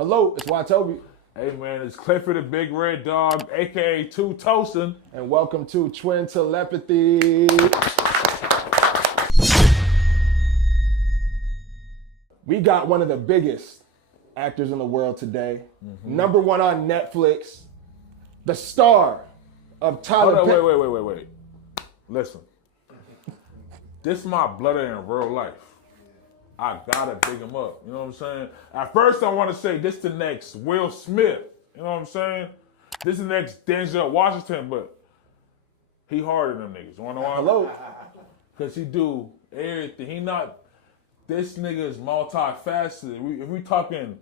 Hello, it's Toby. Hey man, it's Clifford the Big Red Dog, aka Two Toastin'. And welcome to Twin Telepathy. We got one of the biggest actors in the world today. Number one on Netflix. The star of Tyler. Wait. Listen. This is my brother in real life. I gotta big him up. You know what I'm saying? At first, I want to say this the next Will Smith. You know what I'm saying? This is the next Denzel Washington, but he harder than them niggas. You wanna know why? Hello. Because he do everything. He not. This nigga is multifaceted. If we talking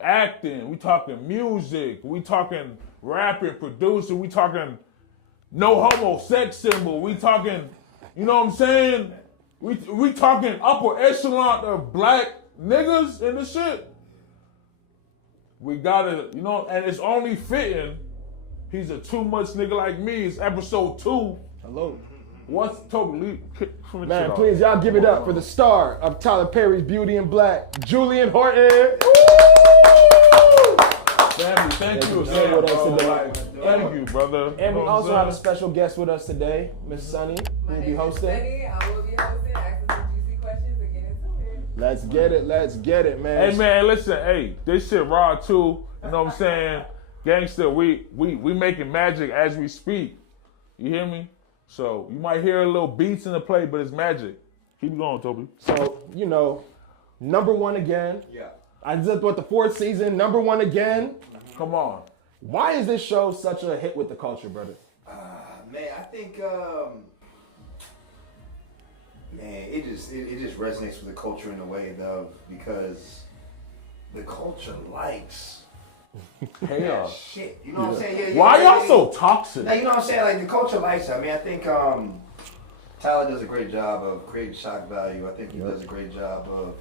acting, we talking music, we talking rapping, producing, we talking no homo sex symbol, we talking, you know what I'm saying? We talking upper echelon of black niggas in the shit. We gotta, you know, and it's only fitting. He's a too much nigga like me. It's episode 2. Hello. What's totally Man, please, y'all give it up for the star of Tyler Perry's Beauty in Black, Julian Horton. Family, thank you again, with bro. us today. Thank you, brother. And we You know also what I'm have a special guest with us today, Miss Sunny, who will be hosting. Sunny. I will be hosting, asking some juicy questions and get into it. Let's get it, man. Hey man, listen, hey, this shit raw too. You know what I'm saying? Gangster, we making magic as we speak. You hear me? So you might hear a little beats in the play, but it's magic. Keep going, Toby. So, you know, number one again. Yeah. I just thought the 4th season, number one again. Come on. Why is this show such a hit with the culture, brother? Man, I think, it just resonates with the culture in a way, though, because the culture likes Hell. shit. You know what I'm saying? Yeah, Why y'all so toxic? Now, you know what I'm saying? Like, the culture likes it. I mean, I think Tyler does a great job of creating shock value. I think he does a great job of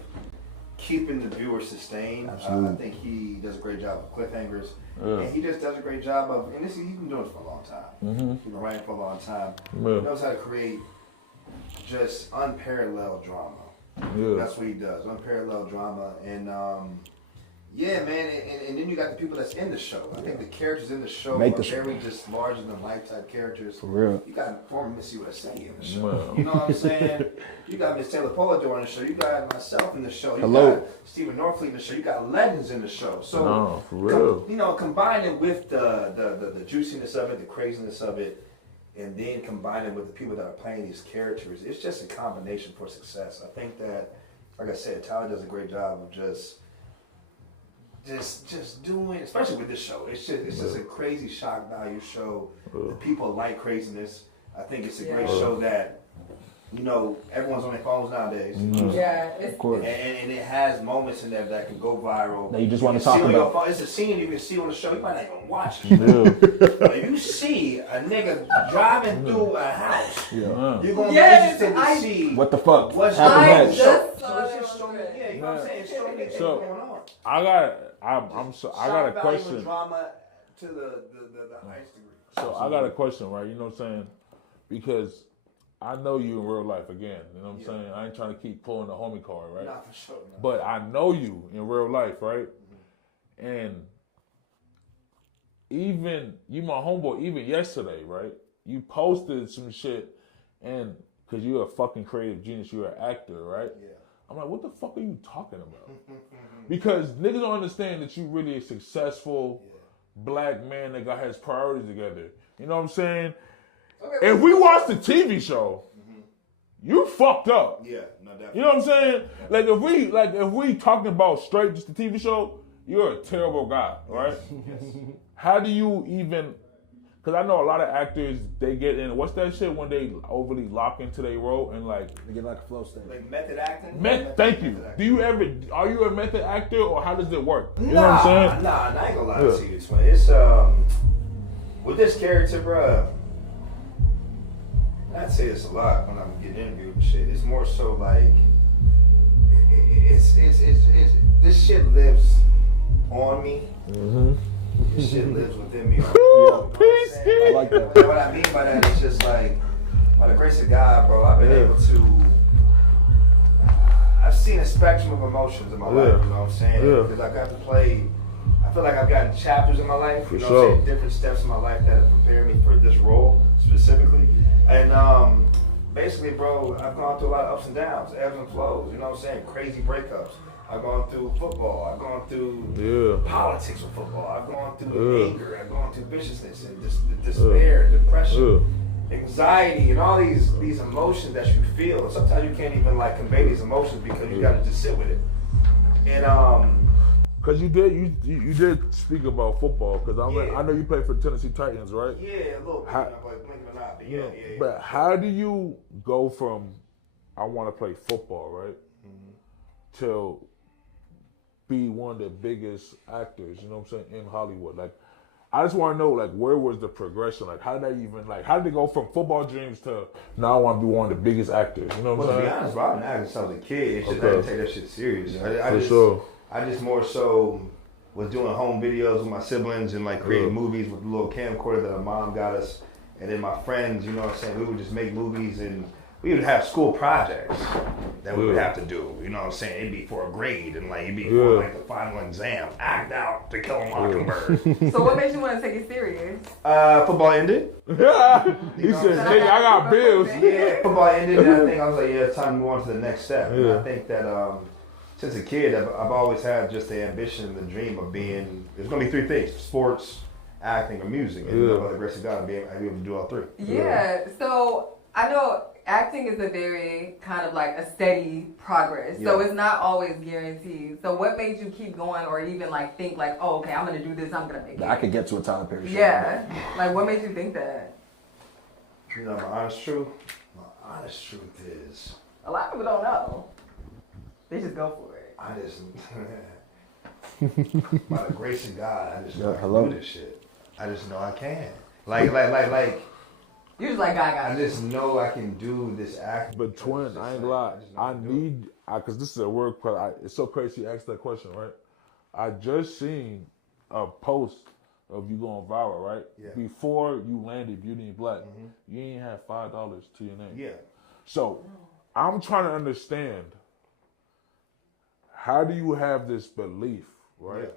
keeping the viewer sustained. I think he does a great job of cliffhangers. And he just does a great job of, and he's been doing this for a long time. He's been writing for a long time. He knows how to create just unparalleled drama. That's what he does, unparalleled drama. And yeah, man, and then you got the people that's in the show. I think the characters in the show are very just larger than life type characters. For real. You got former Missy USA in the show. You know what I'm saying? You got Miss Taylor Polidor in the show. You got myself in the show. You got Stephen Norfleet in the show. You got legends in the show. So, for real. Combine it with the juiciness of it, the craziness of it, and then combine it with the people that are playing these characters. It's just a combination for success. I think that, like I said, Tyler does a great job of just doing, especially with this show. It's just a crazy shock value show. The people like craziness. I think it's a great show that, you know, everyone's on their phones nowadays. Yeah, Of course. And it has moments in there that can go viral. That you just want to talk about. It's a scene you can see on the show. You might not even watch it. But if you see a nigga driving through a house, you're going to be interested to see what the fuck what's happened next. next. Yeah, you know what I'm saying? It's so many things going on. I got a question. Drama to the highest degree. So I got a question, right? You know what I'm saying? Because I know you in real life again. You know what I'm saying? I ain't trying to keep pulling the homie card, right? Not for sure. No. But I know you in real life, right? And even you, my homeboy, even yesterday, right? You posted some shit, and because you're a fucking creative genius, you're an actor, right? Yeah. I'm like, what the fuck are you talking about? Because niggas don't understand that you really a successful black man that got his priorities together. You know what I'm saying? Okay. If we watch the TV show, you fucked up. Yeah, no, definitely. You know what I'm saying? Like if we talking about straight just the TV show, you're a terrible guy, right? Yes. How do you even? Because I know a lot of actors, they get in, what's that shit when they overly lock into their role and like... They get like a flow state. Like method acting? Thank you. Acting. Do you ever, are you a method actor or how does it work? You know what I'm saying? Nah, I ain't gonna lie to you this way. It's, with this character, bruh, I'd say this a lot when I'm getting interviewed and shit. It's more so like, it's this shit lives on me. This shit lives within me. I like that. What I mean by that is just like, by the grace of God, bro, I've been able to. I've seen a spectrum of emotions in my life. You know what I'm saying? Yeah. Because I got to play. I feel like I've gotten chapters in my life. You know sure. what I'm saying? Different steps in my life that have prepared me for this role specifically. And basically, bro, I've gone through a lot of ups and downs, ebbs and flows. You know what I'm saying? Crazy breakups. I've gone through football. I've gone through politics with football. I've gone through anger. I've gone through viciousness and despair, depression, anxiety, and all these emotions that you feel. And sometimes you can't even like convey these emotions because you got to just sit with it. And Cause you did speak about football. Cause I know you played for Tennessee Titans, right? Yeah, a little bit. I'm like blinking or not, but yeah. But how do you go from I want to play football, right, to be one of the biggest actors? You know what I'm saying, in Hollywood? Like, I just want to know, like, where was the progression? Like, how did that even, like, how did it go from football dreams to now I want to be one of the biggest actors? You know what I'm saying? To be honest, bro, I've been acting since I was a kid. It's just I didn't take that shit serious. I just more so was doing home videos with my siblings and like creating movies with the little camcorder that our mom got us. And then my friends, you know what I'm saying, we would just make movies and we would have school projects that we would have to do. You know what I'm saying? It'd be for a grade and like it'd be for like the final exam. Act out To Kill a Mockingbird. So what made you want to take it serious? Football ended. He said, "Hey, I got bills." Yeah, football ended and I think I was like, yeah, it's time to move on to the next step. And I think that since a kid, I've always had just the ambition and the dream of being, there's going to be three things: sports, acting, or music. And by the grace of God, I'll be able to do all three. Yeah, so I know acting is a very kind of like a steady progress. So it's not always guaranteed. So what made you keep going or even like think like, oh, okay, I'm going to do this, I'm going to make it? I could get to a Tyler Perry show. Yeah. Like what made you think that? You know, my honest truth is, A lot of people don't know. They just go for it. I just, by the grace of God, I just know I can do this shit. I just know I can. Like. You just like God got I just know I can do this act. But Twin, I ain't lie. Because this is a word question. It's so crazy you asked that question, right? I just seen a post of you going viral, right? Yeah. Before you landed Beauty and Black, you ain't had $5 to your name. Yeah. So I'm trying to understand, how do you have this belief, right?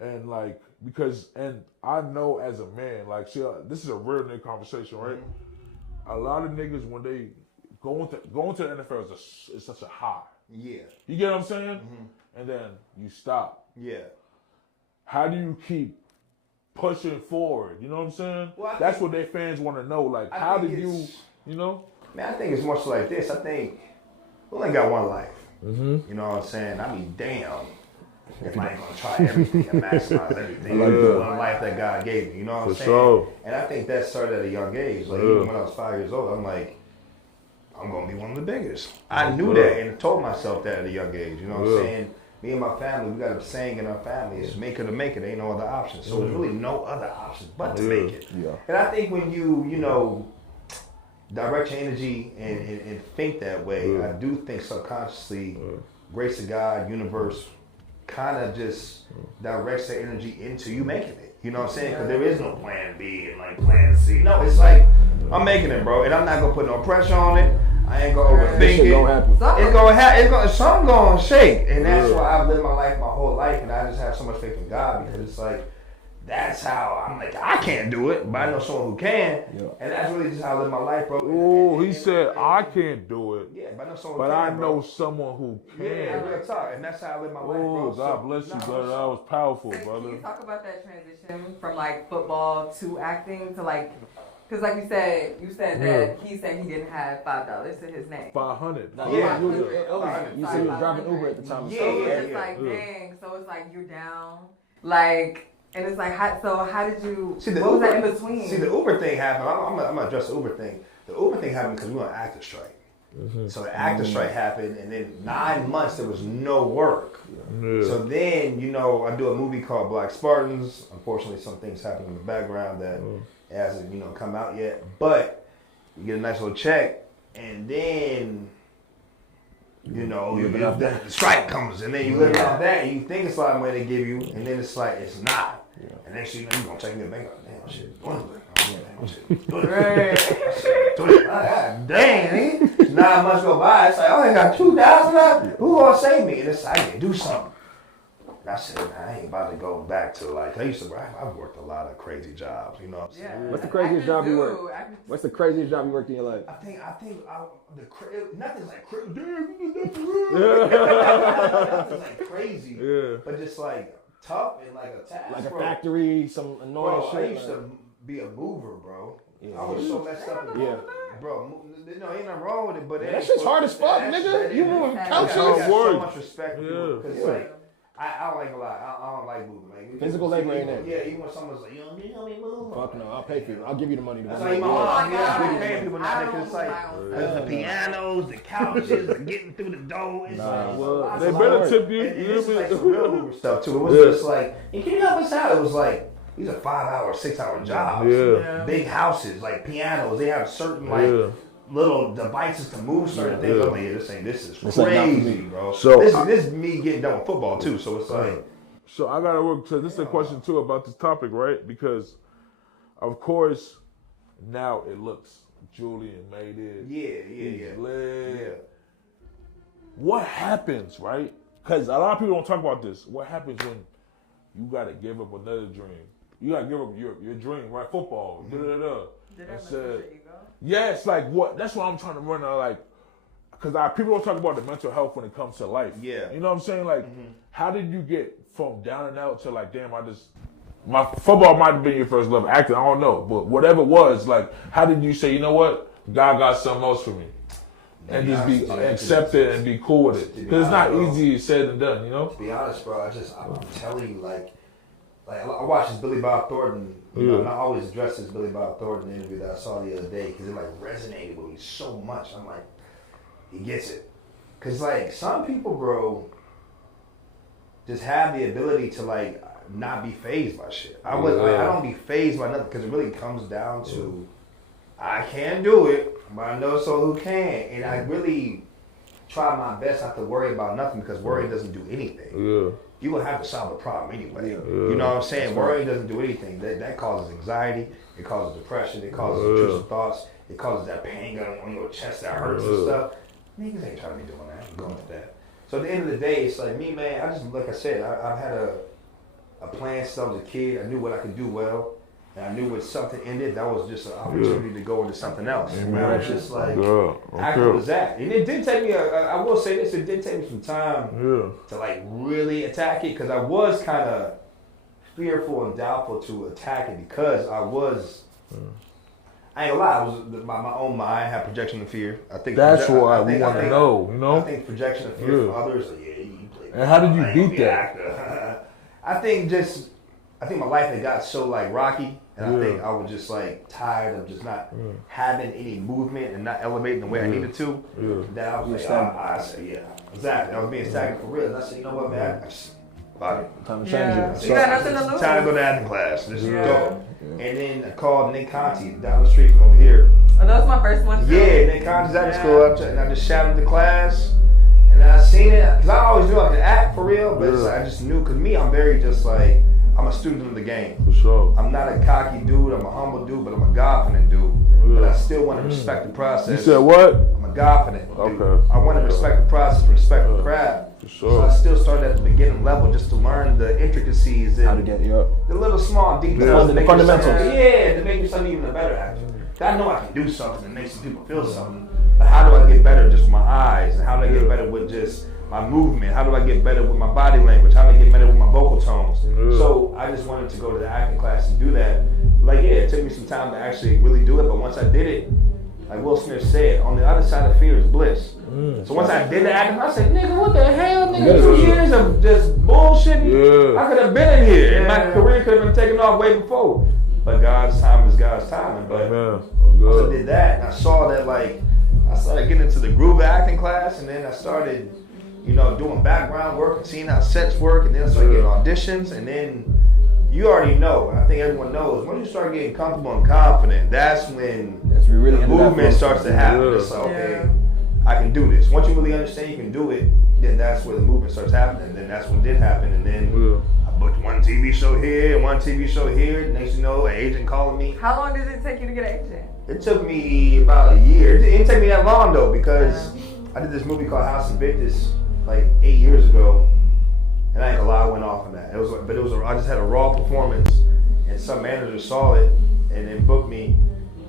Yeah. And like, and I know as a man, like, see, this is a real nigga conversation, right? A lot of niggas, when they going to the NFL is such a high. Yeah. You get what I'm saying? And then you stop. Yeah. How do you keep pushing forward? You know what I'm saying? Well, that's what their fans want to know. Like, how did you know? Man, I think it's more so like this. I think we only got one life. You know what I'm saying? I mean, damn. If I ain't gonna try everything and maximize everything, one life that God gave me, you know what I'm saying? Sure. And I think that started at a young age. Like even when I was 5 years old, I'm like, I'm gonna be one of the biggest. I knew that and told myself that at a young age. You know what I'm saying? Me and my family, we got a saying in our family: "It's make it or make it. Ain't no other option." So there's really no other option but to make it. Yeah. And I think when you know, direct your energy and think that way, I do think subconsciously, grace of God, universe, kind of just directs the energy into you making it. You know what I'm saying? Because there is no plan B and like plan C. No, it's like, I'm making it, bro. And I'm not going to put no pressure on it. I ain't going to overthink it. Gonna happen. It's going to happen. Something going to shake. And that's why I've lived my life my whole life. And I just have so much faith in God because it's like, that's how I'm like, I can't do it, but I know someone who can. Yeah. And that's really just how I live my life, bro. Oh, he said, I can't do it. Yeah, but I know someone but can. I know someone who can. Yeah, real talk. And that's how I live my life, bro. Oh, God bless you, brother. That was powerful, brother. Can you talk about that transition from like football to acting to like, because like you said that he said he didn't have $5 to his name. 500. Yeah. You said you were driving Uber at the time. So it's just like, dang. So it's like you're down. Like, and it's like, how did you, what was that in between? See, the Uber thing happened. I'm going to address the Uber thing. The Uber thing happened because we were on actor strike. So the actor strike happened, and then 9 months there was no work. So then, you know, I do a movie called Black Spartans. Unfortunately, some things happen in the background that hasn't, you know, come out yet. But you get a nice little check, and then, you know, the strike comes, and then you live off that, and you think it's a lot of money they give you, and then it's like, it's not. And next thing you know, you're going to take me to the bank. Damn, shit. God damn. 9 months go by, it's like, oh, I got 2,000 left. Who gonna save me? And it's like, I need to do something. And I said, man, I ain't about to go back to like, I used to, I've worked a lot of crazy jobs, you know what I'm saying? Yeah. What's the craziest job you worked? What's the craziest job you worked in your life? I think nothing's like crazy. Damn, you did that for real. Nothing's like crazy, but just like tough and like a task, Like a bro. factory, some annoying shit. I used to be a mover, bro. Yeah. I was so messed up. Yeah. Bro, no, ain't nothing wrong with it, but that shit's hard as fuck, nigga. You moving couches. I got so much respect for you because Yeah. like I don't like a lot. I don't like moving. Like, Physical labor ain't there. Yeah, even when someone's like, you know me move. Fuck no, I'll pay for you. I'll give you the money to That's go. like my mom. I be paying people I now don't because it's move like my the pianos, the couches, the getting through the door. It's like They better tip you. And it's like some real Uber stuff too. It was just like, hey, can you help us out? It was like, these are 5-hour, 6-hour jobs. Yeah. Big houses, like pianos. They have certain like little devices to move certain things. I'm like, yeah, this is crazy, bro. So this is me getting done with football too. So it's like. So I gotta work. So this is a question too about this topic, right? Because, of course, now it looks Julian made it. Yeah. Lit. What happens, right? Because a lot of people don't talk about this. What happens when you gotta give up another dream? You gotta give up your dream, right? Football. Did that mess with your ego? Yes, like what? That's what I'm trying to run out. Like, because people don't talk about the mental health when it comes to life. Yeah. You know what I'm saying? Like, how did you get from down and out to like, damn, my football might have been your first love, acting, I don't know, but whatever it was, like, how did you say, you know what, God got something else for me, and just be accepted and be cool with it? Because it's not easy said and done, you know. To be honest, bro, I'm telling you, like I watched this Billy Bob Thornton, you know, and I always address this Billy Bob Thornton interview that I saw the other day because it like resonated with me so much. I'm like, he gets it, because like some people, bro, just have the ability to like not be fazed by shit. I don't be fazed by nothing because it really comes down to I can't do it, but I know so who can, and I really try my best not to worry about nothing because worry doesn't do anything. Yeah. You will have to solve the problem anyway. You know what I'm saying? Worry doesn't do anything. That causes anxiety. It causes depression. It causes intrusive thoughts. It causes that pain on your chest that hurts and stuff. Niggas ain't trying to be doing that. I'm going with that. So at the end of the day, it's like me, man. I just, like I said, I've had a plan since I was a kid. I knew what I could do well, and I knew when something ended, that was just an opportunity to go into something else. And I was just like, acting was that. And it did take me. I will say this: it did take me some time to like really attack it because I was kind of fearful and doubtful to attack it because I was. I ain't gonna lie, I was my own mind had projection of fear. I think that's what we want to know. You know, I think projection of fear for others. Like, yeah, you play. And how did you beat that? I think my life had got so like rocky, and I think I was just like tired of just not having any movement and not elevating the way I needed to. That I was like, I said, yeah, exactly. I was being stagnant for real. And I said, you know what, man, fuck it. Time to change it. You got nothing to lose. Time to go to acting class. This is dope. And then I called Nick Conti down the street from over here. Oh, that was my first one too. Yeah, Nick Conti's at the school, and I just shouted the class. And I seen it, because I always knew I could act for real, but it's like, I just knew, because me, I'm very just like, I'm a student of the game. For sure. I'm not a cocky dude, I'm a humble dude, but I'm a confident dude. But I still want to respect the process. You said what? I'm a confident dude. Okay. I want to respect the process, respect the craft. For sure. So I still started at the beginning level just to learn the intricacies and How to get you up. the little small details. The fundamentals. To make you something even a better actor. I know I can do something and make some people feel something, but how do I get better just with my eyes? And how do I get better with just my movement? How do I get better with my body language? How do I get better with my vocal tones? So I just wanted to go to the acting class and do that. Like, it took me some time to actually really do it, but once I did it, like Will Smith said, on the other side of fear is bliss. So once I did the acting, I said, nigga, what the hell, nigga? 2 years of just bullshitting. I could have been in here, and my career could have been taken off way before. But God's time is God's timing. But once I did that, and I saw that, like, I started getting into the groove of acting class, and then I started, doing background work and seeing how sets work, and then I started getting auditions, and then you already know, I think everyone knows, once you start getting comfortable and confident, that's when really the movement starts to happen. It's like, okay, I can do this. Once you really understand you can do it, then that's where the movement starts happening. And then that's what did happen. And then I booked one TV show here and one TV show here. Next you know, an agent calling me. How long did it take you to get an agent? It took me about a year. It didn't take me that long though because I did this movie called House of Invictus like 8 years ago, and I ain't gonna lie, I went off on that. I just had a raw performance, and some manager saw it and then booked me,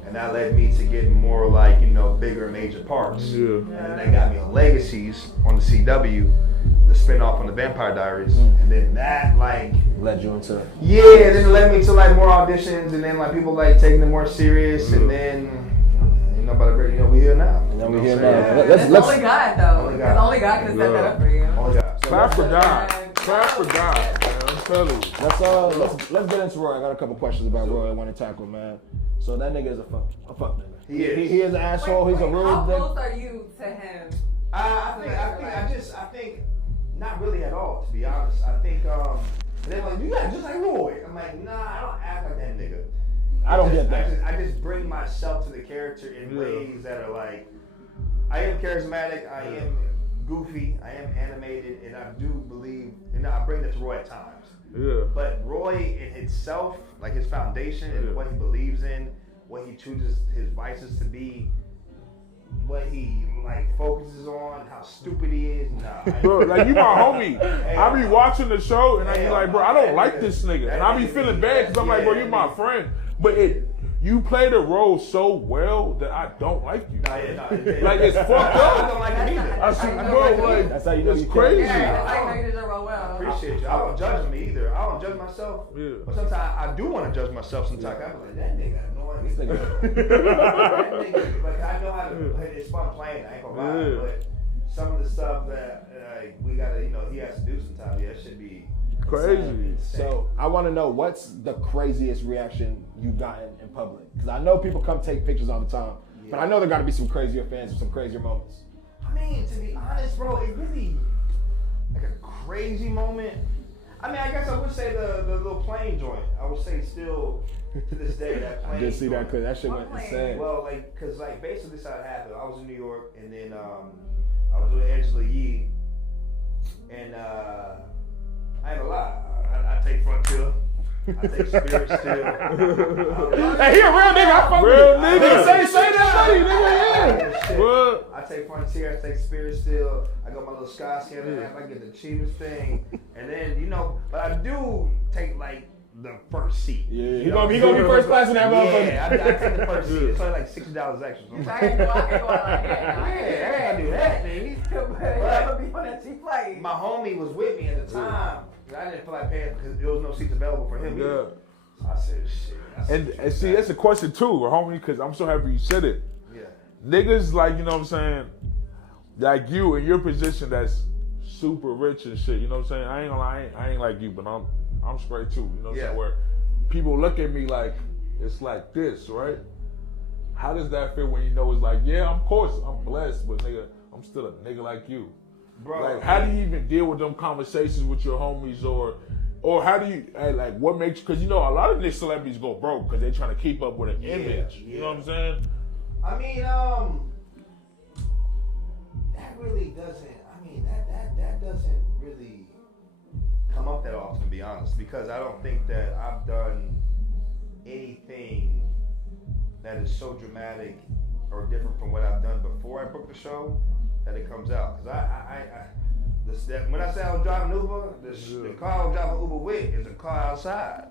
and that led me to get more like bigger major parts. Yeah. And then they got me on Legacies on the CW, the spinoff on the Vampire Diaries, and then that like led you into. Yeah, then it led me to like more auditions, and then like people like taking it more serious, and then we here now. And then we here Yeah. now. That's only God though. Only God. Because only God can set that up for you. Only God. Clap for God. Clap for God, man. I'm telling you. Let's get into Roy. I got a couple questions about Roy I want to tackle, man. So that nigga is a fuck nigga. He is. He is an asshole. He's a rude How nigga. close are you to him? I think not really at all, to be honest. I think they're like, you got just like Roy. I'm like, nah, I don't act like that nigga. I don't get that. I just bring myself to the character in ways that are like, I am charismatic, I am goofy, I am animated, and I do believe, and I bring that to Roy at times. Yeah. But Roy in itself, like his foundation and what he believes in, what he chooses his vices to be, what he like focuses on, how stupid he is. Nah, Bro, like you my homie. Hell I be watching the show and I be Hell like, bro, I don't like this nigga. And I be feeling bad because I'm like, bro, you my friend. But you play the role so well that I don't like you. Like it's fucked I up. don't like him either. I see, bro, like That's how you know it's you crazy. Yeah, I know you did your role well. Appreciate you. I don't judge me either. I don't judge myself. Yeah. But sometimes I do want to judge myself. Sometimes I be like, that nigga annoying. This nigga. That nigga, like I know how to. It's fun playing. I ain't gonna lie. Yeah. But some of the stuff that we gotta, he has to do sometimes. Yeah, it should be Crazy. So I want to know what's the craziest reaction you've gotten in public? Because I know people come take pictures all the time, but I know there got to be some crazier fans and some crazier moments. I mean, to be honest, bro, it really like a crazy moment. I mean, I guess I would say the little plane joint. I would say still to this day that plane. I did see that joint. clip. That shit went insane. Well, like, cause like basically this how it happened. I was in New York, and then I was with Angela Yee, and I ain't gonna lie, I take Frontier. I take Spirit still. Hey, he a real nigga. I fuck Real with him. nigga. Say that, buddy, nigga. Yeah. What? I take Frontier, I take Spirit still. I got my little Sky Scanner app, I get the cheapest thing. And then, but I do take like the first seat. Yeah, he gonna be first class in that motherfucker. Yeah, I take the first seat. It's only like $60 extra. So I'm like, I can go out like that. yeah, I gotta do that, baby. I'm gonna be on that cheap flight. My homie was with me at the time. I didn't feel like paying because there was no seats available for him. Yeah. So I said, shit. And see, that's a question too, homie, because I'm so happy you said it. Yeah. Niggas like, you know what I'm saying, like you in your position that's super rich and shit, you know what I'm saying? I ain't gonna lie, I ain't like you, but I'm straight too, you know what I'm saying? Where people look at me like it's like this, right? How does that feel when you know it's like, yeah, of course I'm blessed, but nigga, I'm still a nigga like you. Bro, Like, how do you even deal with them conversations with your homies, or how do you, like, what makes, because a lot of these celebrities go broke because they're trying to keep up with an image. You know what I'm saying? I mean, that really doesn't. I mean, that doesn't really come up that often, to be honest, because I don't think that I've done anything that is so dramatic or different from what I've done before I booked the show that it comes out. Because when I say I was driving Uber, the car I was driving Uber with is a car outside.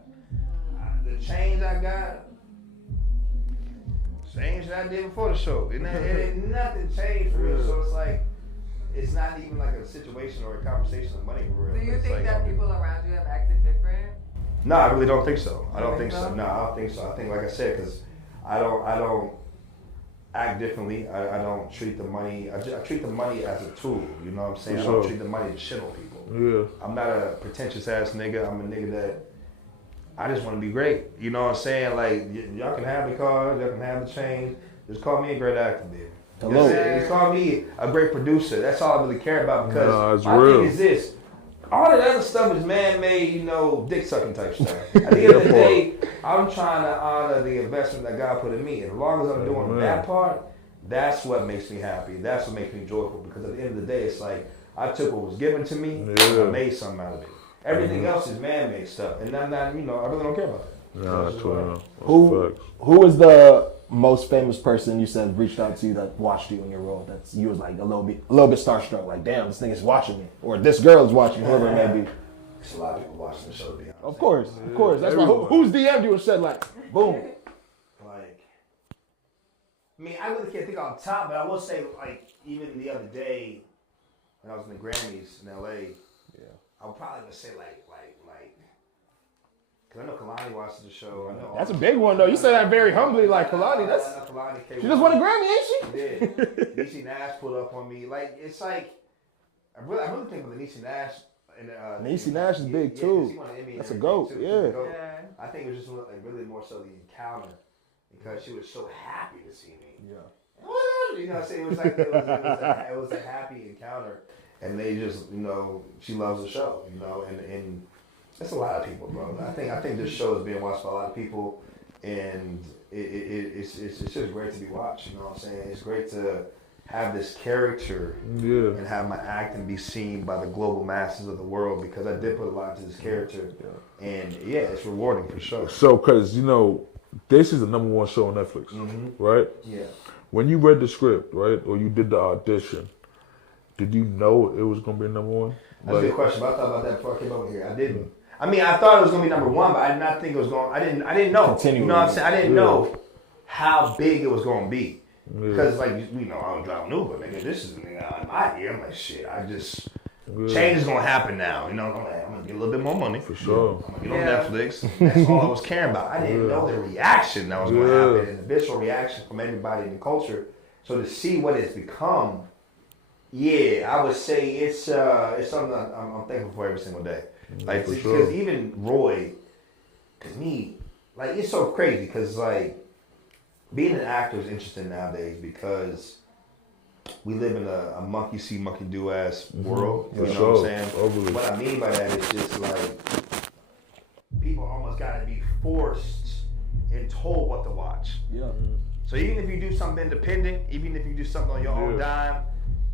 The change I got. Same shit I did before the show. Nothing changed for real. So it's like, it's not even like a situation or a conversation of money for real. Do you It's think like, that people around you have acted different? No, I really don't think so. I don't think so? so. No, I don't think so. I think, like I said, because I don't act differently. I don't treat the money. I treat the money as a tool. You know what I'm saying? I don't treat the money to shit on people. Yeah. I'm not a pretentious ass nigga. I'm a nigga that I just want to be great. You know what I'm saying? Like, y'all can have the cars, y'all can have the chains. Just call me a great actor, baby. Hello. Just call me a great producer. That's all I really care about, because my real. thing is this. All that other stuff is man-made, dick sucking type stuff. At the end of the day, I'm trying to honor the investment that God put in me. And as long as I'm doing that part, that's what makes me happy. That's what makes me joyful. Because at the end of the day, it's like I took what was given to me and I made something out of it. Everything else is man-made stuff, and I'm not, I really don't care about that. Nah, that's true. Who is the most famous person you said reached out to you that watched you in your role? That's you was like a little bit starstruck, like damn, this nigga's watching me, or this girl is watching me, whoever it may be. There's a lot of people watching the show, to be honest. Of course. That's why. Who's DM'd you and said like, boom? Like, I mean, I really can't think off the top, but I will say, like, even the other day when I was in the Grammys in LA, I would probably would say like, because I know Kalani watches the show. I know That's a big one though. You said that very humbly, like Kalani. That's she just won a Grammy, ain't she? She did. Niecy Nash pulled up on me. Like it's like I really think with the Niecy Nash. And, Niecy Nash is big too. That's a GOAT. Too, Yeah. I think it was just like really more so the encounter because she was so happy to see me. Yeah. You know what I'm saying? It was a happy encounter, and they just she loves the show. And that's a lot of people, bro. I think this show is being watched by a lot of people, and it's just great to be watched. You know what I'm saying? It's great to have this character and have my acting be seen by the global masses of the world because I did put a lot into this character, and it's rewarding for sure. So, because this is the #1 show on Netflix, right? Yeah. When you read the script, right, or you did the audition, did you know it was gonna be #1? That's a good question. But I thought about that before I came over here. I didn't. I mean, I thought it was gonna be #1, but I did not think it was going. I didn't know. Continue. You know what I'm saying? I didn't know how big it was gonna be. Because like I don't drive an Uber, nigga. This is in my ear. I'm like shit. I just change is gonna happen now. I'm gonna get a little bit more money for sure. I'm gonna get on Netflix. That's all I was caring about. I didn't know the reaction that was gonna happen and the visceral reaction from everybody in the culture. So to see what it's become, I would say it's something I'm thankful for every single day. Like because even Roy, to me, like it's so crazy because like. Being an actor is interesting nowadays because we live in a monkey see, monkey do ass world. You know what I'm saying? Overly. What I mean by that is just like people almost gotta be forced and told what to watch. Yeah. So even if you do something independent, even if you do something on your own dime,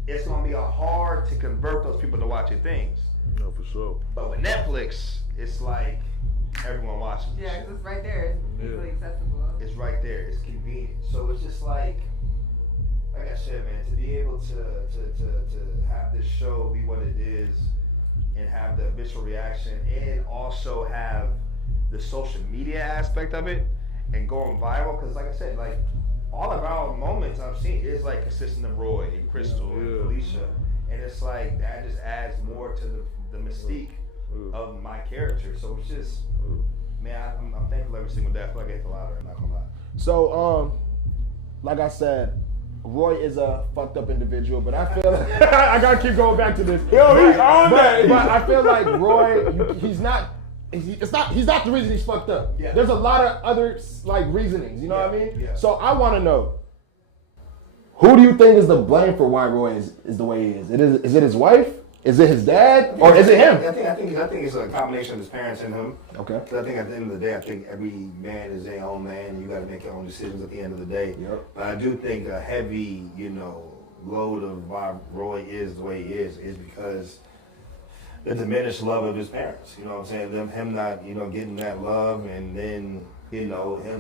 it's gonna be hard to convert those people to watching things. No, for sure. But with Netflix, it's like everyone watches. Yeah, because it's right there. It's easily accessible. It's right there. It's convenient. So it's just like I said, man, to be able to have this show be what it is and have the visceral reaction and also have the social media aspect of it and going viral. Because like I said, like all the viral moments I've seen is like consistent of Roy and Crystal and Felicia. And it's like that just adds more to the mystique of my character. So it's just, man, I'm thankful every single day. I feel like it's a lot. I'm not gonna lie. So, like I said, Roy is a fucked up individual, but I feel like, I gotta keep going back to this. Yo, he's on that. But I feel like Roy, he's not the reason he's fucked up. Yeah. There's a lot of other like reasonings. You know what I mean? Yeah. So I want to know, who do you think is the blame for why Roy is the way he is? Is it his wife? Is it his dad? Or is it him? I think it's a combination of his parents and him. Okay. I think at the end of the day, I think every man is their own man, and you got to make your own decisions at the end of the day. Yep. But I do think a heavy, load of why Roy is the way he is because the diminished love of his parents. You know what I'm saying? Him not, getting that love, and then him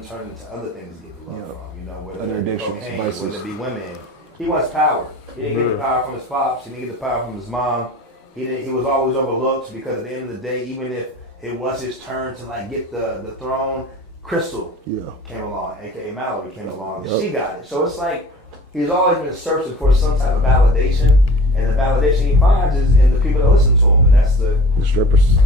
turning to other things to get the love from. Whether other it be addictions, cocaine, vices. whether it be women. He wants power. He didn't get the power from his pops. He didn't get the power from his mom. He was always overlooked because at the end of the day, even if it was his turn to like get the throne, Crystal came along, aka Mallory came along, and she got it. So it's like he's always been searching for some type of validation, and the validation he finds is in the people that listen to him, and that's the strippers,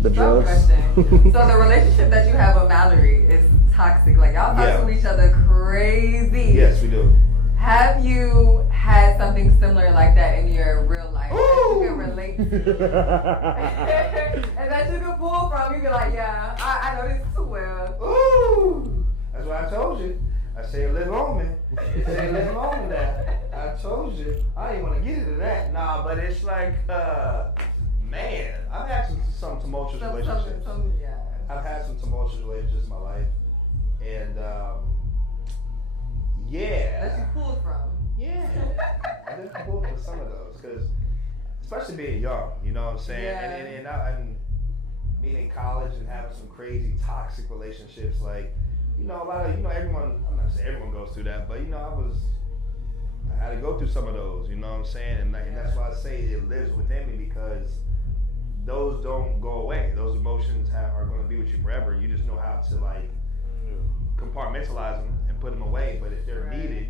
the drugs. Question. So the relationship that you have with Mallory is toxic. Like y'all talk to each other crazy. Yes, we do. Have you had something similar like that in your real life that you can relate to? And that you can pull from? You be like, yeah, I know this too well. Ooh, that's what I told you. I said, live on me. I said, live on that. I told you. I didn't want to get into that. Nah, but it's like, man, I've had some tumultuous relationships. I've had some tumultuous relationships in my life. And, that you pulled from. Yeah. I did pull from some of those because, especially being young, you know what I'm saying? Yeah. And being in college and having some crazy toxic relationships, like a lot of, everyone, I'm not saying everyone goes through that, but, I had to go through some of those, you know what I'm saying? And that's why I say it lives within me, because those don't go away. Those emotions are going to be with you forever. You just know how to, like, compartmentalize them and put them away. But if they're needed,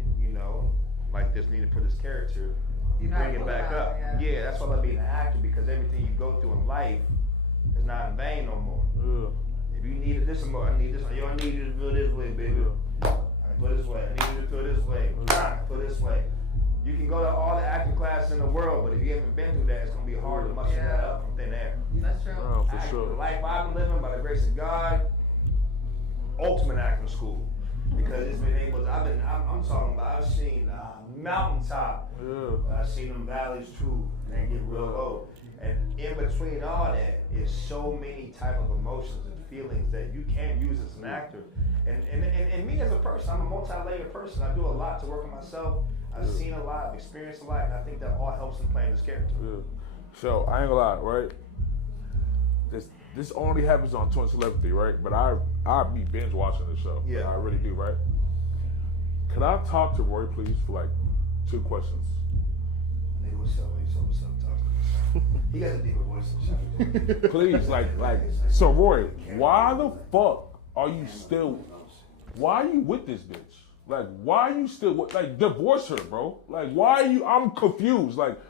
like this needed for this character, you bring it back up. Yeah, that's why I love being an actor, because everything you go through in life is not in vain no more. Yeah. If you needed this more, I need this. Yo, I need you to feel this way, baby. I feel this way. I need you to feel this way. I feel this way. You can go to all the acting classes in the world, but if you haven't been through that, it's gonna be hard to muster that up from thin air. That's true. Oh, for sure. The life I've been living, by the grace of God, ultimate acting school. Because it's been able to, I'm talking about, I've seen mountaintop, I've seen them valleys too, and they get real low. And in between all that is so many type of emotions and feelings that you can't use as an actor. And me as a person, I'm a multi-layered person. I do a lot to work on myself. I've seen a lot, I've experienced a lot, and I think that all helps in playing this character. Yeah. So I ain't gonna lie, right? This only happens on Twin Telepathi, right? But I be binge watching the show. Yeah, I really do, right? Could I talk to Roy, please, for like 2 questions? Nigga, what's up? What's up? Talk. He got a deeper voice than Shaq. Please, like. So Roy, why the fuck are you still? Why are you with this bitch? Like, why are you still with? Like, divorce her, bro. Like, why are you? I'm confused. Like,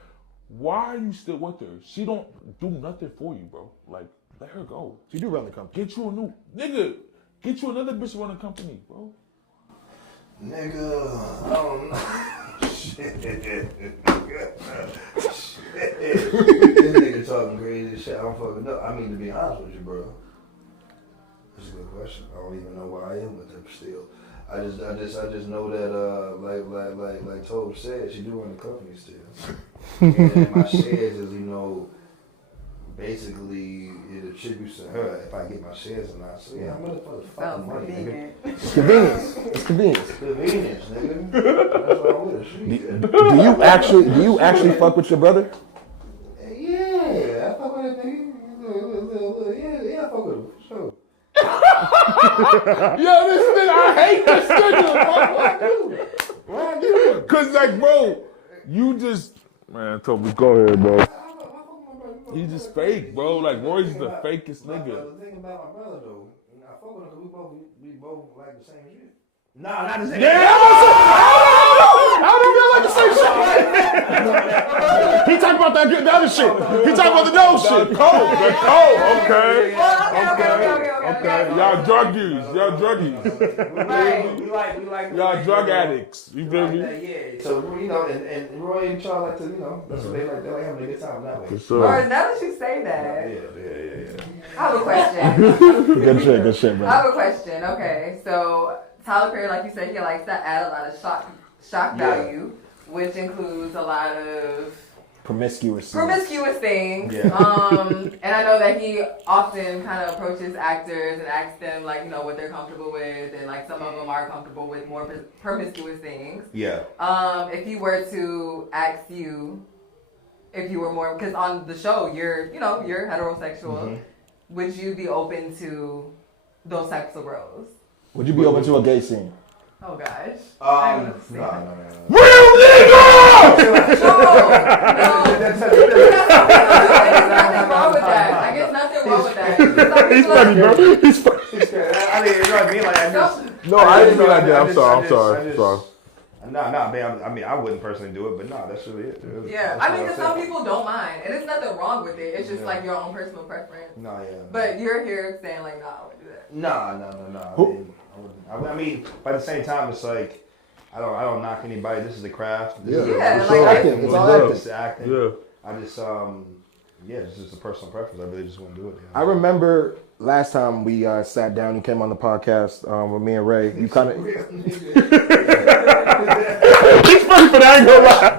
why are you still with her? She don't do nothing for you, bro. Like, let her go. She do run the company. Get you a new nigga. Get you another bitch to run the company, bro. Nigga, I don't know. Shit. This nigga talking crazy shit. I don't fucking know. I mean, to be honest with you, bro. That's a good question. I don't even know why I am with her still. I just know that like Tobe said, she do run the company still. And my shares is, basically it attributes to her if I get my shares or not. So yeah, I'm gonna put the fucking money, nigga. It's convenience. It's convenience. Convenience, nigga. That's what I'm with. Do you actually fuck with your brother? Yeah, I fuck with that nigga. Yeah, I fuck with him, for sure. Yo, this nigga, I hate this nigga. Why do? Cause like, bro, you just, man, Toby, go ahead, bro. He's just fake, bro. Like, Roy's the fakest nigga. The thing about my brother, though, I fuck with him because we both like the same shit. Nah, not the same shit. I don't feel like the same shit. He talking about the other shit. He talking about the dope shit. The coke. Okay. Okay. Y'all druggies. We like. Y'all drug addicts. You feel me? Yeah. So and Roy and Charles like to, that's what they like. They like having a good time that way. For sure. Or now that you say that, Yeah. I have a question. Good shit, bro. I have a question. Okay, so Tyler Perry, like you said, he likes to add a lot of shock value, which includes a lot of promiscuous things. Yeah. And I know that he often kind of approaches actors and asks them like, what they're comfortable with, and like some of them are comfortable with more promiscuous things. Yeah. If he were to ask you if you were more, because on the show you're heterosexual, would you be open to those types of roles? Would you be open to a gay scene? Oh gosh. No. Real nigga! No. There's nothing wrong with that. I guess nothing wrong with that. He's funny, bro. He's funny. I mean, you know what I mean? Like, No, I didn't mean like that. I'm sorry. No, man. I mean, I wouldn't personally do it, but no, that's really it. Yeah, I mean, because some people don't mind, and there's nothing wrong with it. It's just like your own personal preference. No, yeah. But you're here saying like, no, I wouldn't do that. No. I mean, by the same time, it's like I don't knock anybody. This is a craft. This is acting. It's all acting. This is acting. Yeah. I just it's just a personal preference. I really just want to do it. I remember last time we sat down, you came on the podcast with me and Ray. You kind of he's funny for that, I ain't gonna lie.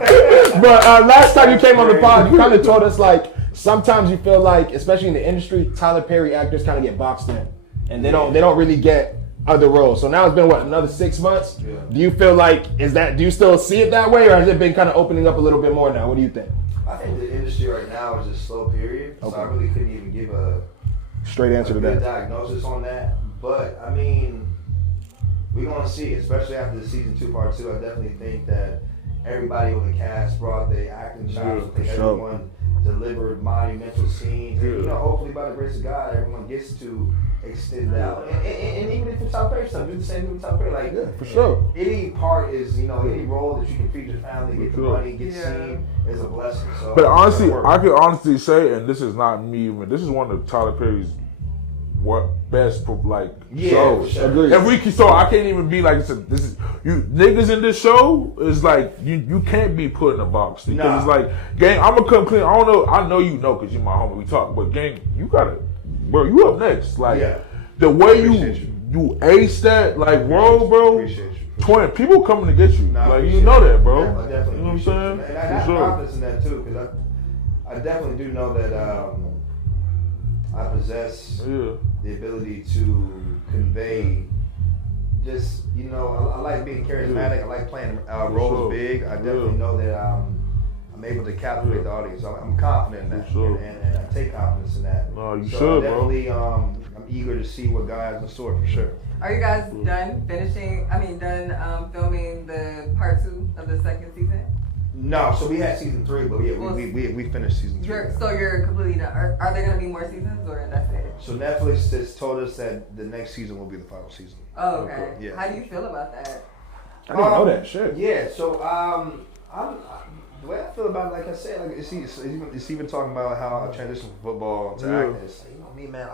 But last time you came on the pod, you kind of told us like sometimes you feel like, especially in the industry, Tyler Perry actors kind of get boxed in, and they don't really get other roles. So now it's been another 6 months. Yeah. Do you feel like do you still see it that way, or has it been kind of opening up a little bit more now? What do you think? I think the industry right now is just slow period. Okay. So I really couldn't even give a straight answer to that that. Diagnosis on that. But I mean, we're gonna see, especially after the season 2, part 2. I definitely think that everybody on the cast brought their acting chops. I think everyone delivered monumental scenes. And, you know, hopefully by the grace of God, everyone gets to extend out. And even if it's Tyler Perry stuff, do the same thing with Tyler Perry. Like, for sure. Any part is, you know, any role that you can feed your family, get the money, get seen, is a blessing. So, but honestly, I can honestly say, and this is not me even, this is one of Tyler Perry's best shows. Sure. If we can, so I can't even be like this is you niggas in this show is like you can't be put in a box because it's like, gang, I'm gonna come clean. I know you know because you're my homie, we talk, but gang, you gotta, bro, you up next. Like the way you ace that, like, bro. Appreciate you. Twin, people coming to get you. Like, you know that, bro. I definitely, you know what I'm saying? And I have confidence in that too, because I definitely do know that I possess the ability to convey. Just, you know, I like being charismatic. I like playing roles big. I definitely know that I'm able to captivate the audience. I'm confident in that, and I take confidence in that. No, you so should, definitely, I'm eager to see what God has in store for sure. Are you guys done filming the part 2 of the second season? No, so we had season 3, but we finished season 3. So you're completely done. Are there going to be more seasons, or that's it? So Netflix has told us that the next season will be the final season. Oh, okay. Yeah. How do you feel about that? I didn't know that shit. Yeah, so the way I feel about it, like I said, like it's even talking about how I transitioned from football to acting. It's like, you know me, man,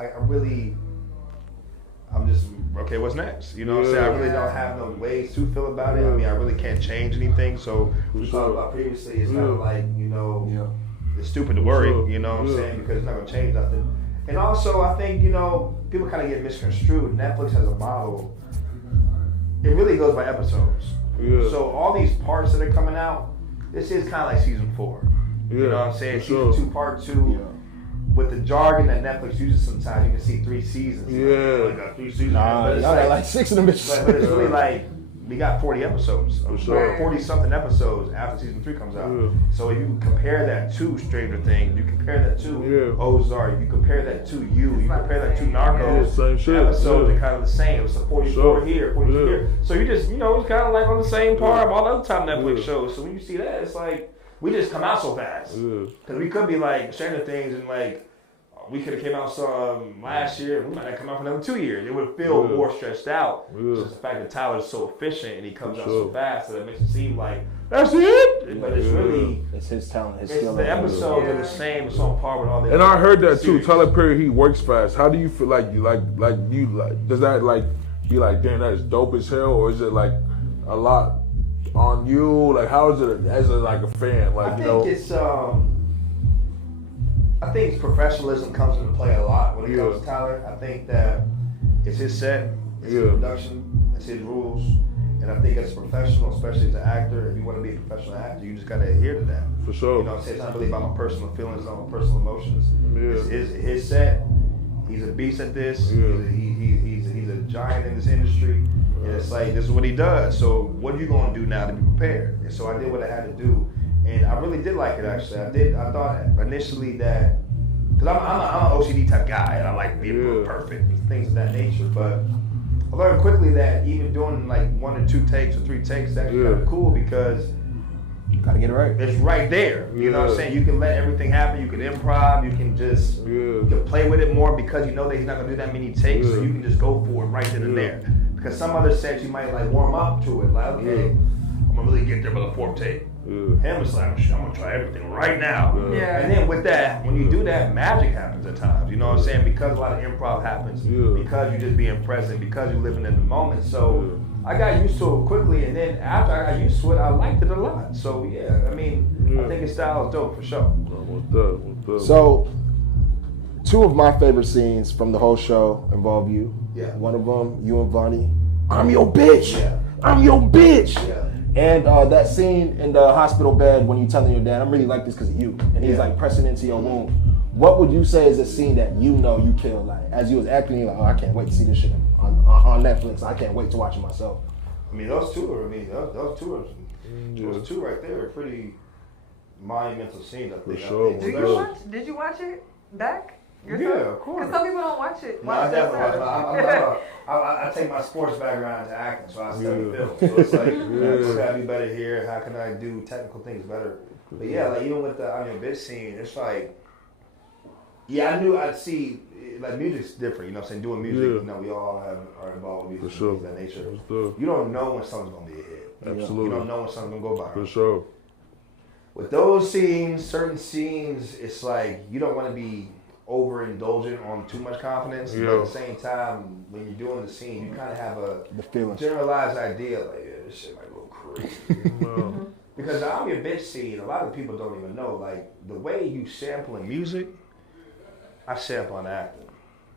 I'm just, okay, what's next? You know what I'm saying? I really don't have no ways to feel about it. I mean, I really can't change anything. So we talked about previously, it's kind of like, you know, it's stupid to worry, you know what I'm saying? Because it's not going to change nothing. And also, I think, you know, people kind of get misconstrued. Netflix has a model. It really goes by episodes. So all these parts that are coming out, this is kind of like season 4. You know what I'm saying? Season 2, part 2. With the jargon that Netflix uses sometimes, you can see 3 seasons. Like, got 3 seasons. Nah, y'all got like 6 of them bitches. But it's really like, we got 40 episodes. 40-something episodes after season 3 comes out. So if you compare that to Stranger Things, you compare that to Ozark, you compare that to You compare that to Narcos, episodes are kind of the same. It's a 44 here, 42 here. So you just, you know, it's kind of like on the same par of all other time Netflix shows. So when you see that, it's like, we just come out so fast. Because we could be like Stranger Things and like, we could have came out some last year. We might not come out for another 2 years. It would feel more stretched out. Just the fact that Tyler's so efficient and he comes out so fast that it makes it seem like that's it. But it's really, it's his talent, his skill. The episodes are the same. It's on par with all the. And I heard that too. Tyler Perry, he works fast. How do you feel like does that like be like, damn, that's dope as hell, or is it like a lot on you? Like, how is it as like a fan? Like, I think professionalism comes into play a lot when it comes to Tyler. I think that it's his set, it's his production, it's his rules, and I think as a professional, especially as an actor, if you want to be a professional actor, you just got to adhere to that. For sure. You know what I'm saying? It's not really about my personal feelings, it's not my personal emotions. It's his set. He's a beast at this. He's a giant in this industry. And it's like, this is what he does. So what are you going to do now to be prepared? And so I did what I had to do. And I really did like it, actually. I thought initially that, because I'm an OCD type guy, and I like being perfect and things of that nature. But I learned quickly that even doing like 1 or 2 takes or 3 takes is actually kind of cool, because you gotta get it right. It's right there. You know what I'm saying? You can let everything happen. You can improv. You can just you can play with it more, because you know that he's not gonna do that many takes, so you can just go for it right then and there. Because some other sets you might like warm up to it, like, okay, I'm gonna really get there by the 4th take. Him is like, I'm gonna try everything right now. And then with that, when you do that, magic happens at times. You know what I'm saying? Because a lot of improv happens. Because you're just being present. Because you're living in the moment. So I got used to it quickly, and then after I got used to it, I liked it a lot. So yeah, I mean, I think his style is dope for sure. What's up? So, 2 of my favorite scenes from the whole show involve you. One of them, you and Vonnie. I'm your bitch. I'm your bitch. And that scene in the hospital bed when you telling your dad, I'm really like this because of you. And he's like pressing into your wound. What would you say is a scene that you know you killed? Like, as you was acting, you're like, oh, I can't wait to see this shit on Netflix. I can't wait to watch it myself. I mean, those two right there are pretty monumental scenes, I think. For sure. Did you watch it back? Yourself? of course. Because some people don't watch it. No, I definitely watch. I take my sports background into acting, so I study film. So it's like, how can I be better here? How can I do technical things better? But yeah, like even with the bitch scene, it's like, yeah, I knew I'd see, like music's different, you know what I'm saying? Doing music, you know, we all are involved with music of that nature. You don't know when something's going to be a hit. Absolutely. You don't know when something's going to go viral. For sure. With those scenes, certain scenes, it's like you don't want to be overindulgent on too much confidence. But at the same time, when you're doing the scene, you kind of have a generalized idea, like, yeah, this shit might go crazy. Because the I'm Your Bitch scene, a lot of people don't even know, like, the way you sample in music, I sample in acting.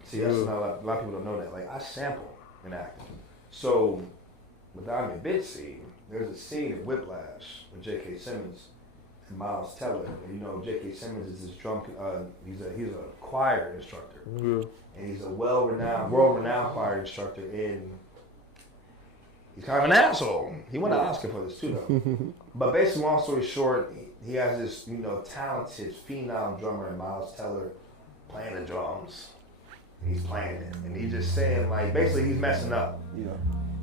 See, that's not, a lot of people don't know that. Like, I sample in acting. So, with the I'm Your Bitch scene, there's a scene in Whiplash with J.K. Simmons and Miles Teller. And you know, J.K. Simmons is this drum, he's a choir instructor. And he's a world renowned choir instructor he's kind of an asshole. He won an Oscar for this too, though. But basically, long story short, he has this, you know, talented phenom drummer in Miles Teller playing the drums. And he's playing it. And he's just saying, like, basically he's messing up.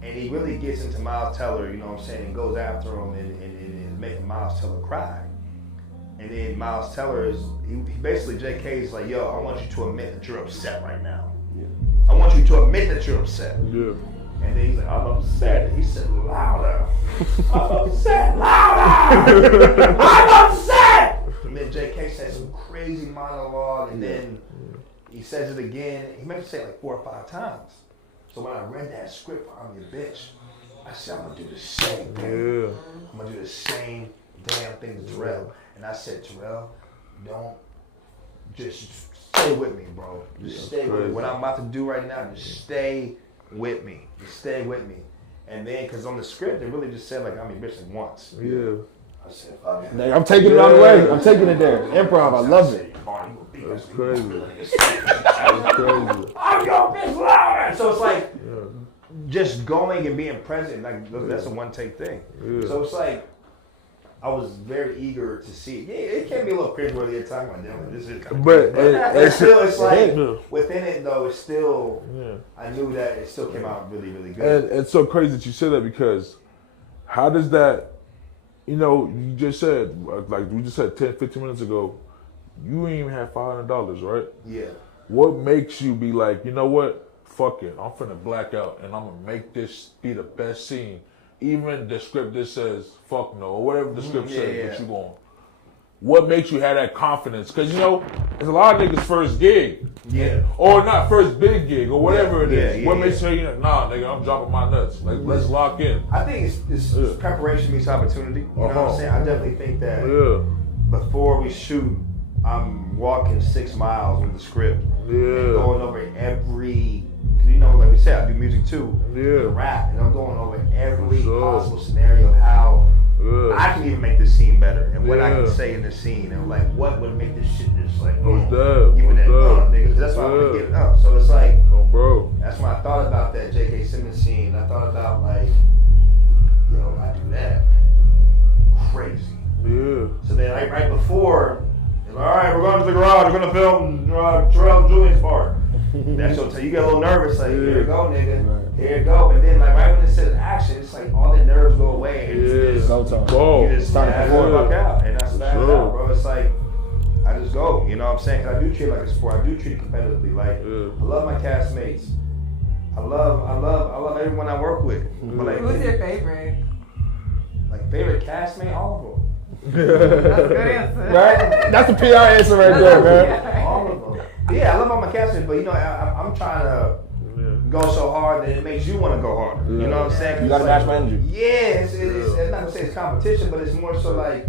And he really gets into Miles Teller, you know what I'm saying, and goes after him and making Miles Teller cry. And then Miles Teller he basically, JK is like, yo, I want you to admit that you're upset right now. I want you to admit that you're upset. And then he's like, I'm upset. He said, louder. I'm upset, louder. I'm upset. And then JK says some crazy monologue, and then he says it again. He meant to say it like 4 or 5 times. So when I read that script for I'm Your Bitch, I said, I'm going to do the same thing. I'm going to do the same damn thing to Terrell. And I said, Terrell, don't just stay with me, bro. Just stay with me. What I'm about to do right now, just stay with me. Just stay with me. And then, because on the script, they really just said, like, I'm Your Bitch like once. I said, fuck it. I'm taking it all the way. I'm taking it there. Improv, I love it. That's crazy. That's crazy. I'm Your Bitch louder. So it's like, just going and being present, like, that's a one-take thing. So it's like, I was very eager to see. Yeah, it can be a little cringeworthy at times. Like, this is kind of but it's still, it's like, within it though, it's still, I knew that it still came out really, really good. And it's so crazy that you said that, because how does that, you know, you just said, like we just said 10, 15 minutes ago, you ain't even have $500, right? Yeah. What makes you be like, you know what, fuck it, I'm finna black out and I'm gonna make this be the best scene? Even the script that says fuck no, or whatever the script says, but you going. What makes you have that confidence? Because, you know, it's a lot of niggas' first gig. Or not first big gig, or whatever it is. What makes you say, nah, nigga, I'm dropping my nuts. Like, let's lock in. I think it's preparation meets opportunity. You know what I'm saying? I definitely think that before we shoot, I'm walking 6 miles with the script. And going over every, you know, like we said, I do music too. Rap, and I'm going over every possible scenario, how I can even make this scene better, and what I can say in this scene, and like what would make this shit just like, give me that nigga, because that's why I'm gonna give it up. So it's like, that's when I thought about that J.K. Simmons scene. I thought about like, yo, I do that, crazy. So then right before, all right, we're going to the garage. We're gonna film Terrell and Julian's part. That's your time. You get a little nervous, like, here you go, nigga. Here you go. And then, like, right when it says action, it's like all the nerves go away. And it's just, you just start to fuck out. And that's out, bro. It's like, I just go. You know what I'm saying? Because I do treat it like a sport. I do treat it competitively. Like, I love my castmates. I love everyone I work with. But like, who's your favorite? Like, favorite castmate? All of them. That's a good answer. Right? That's the PR answer right there, man. All of them. Yeah, I love all my castmates, but you know, I'm trying to go so hard that it makes you want to go harder. You know what I'm saying? You gotta match my energy. Yeah, it's not gonna say it's competition, but it's more so like,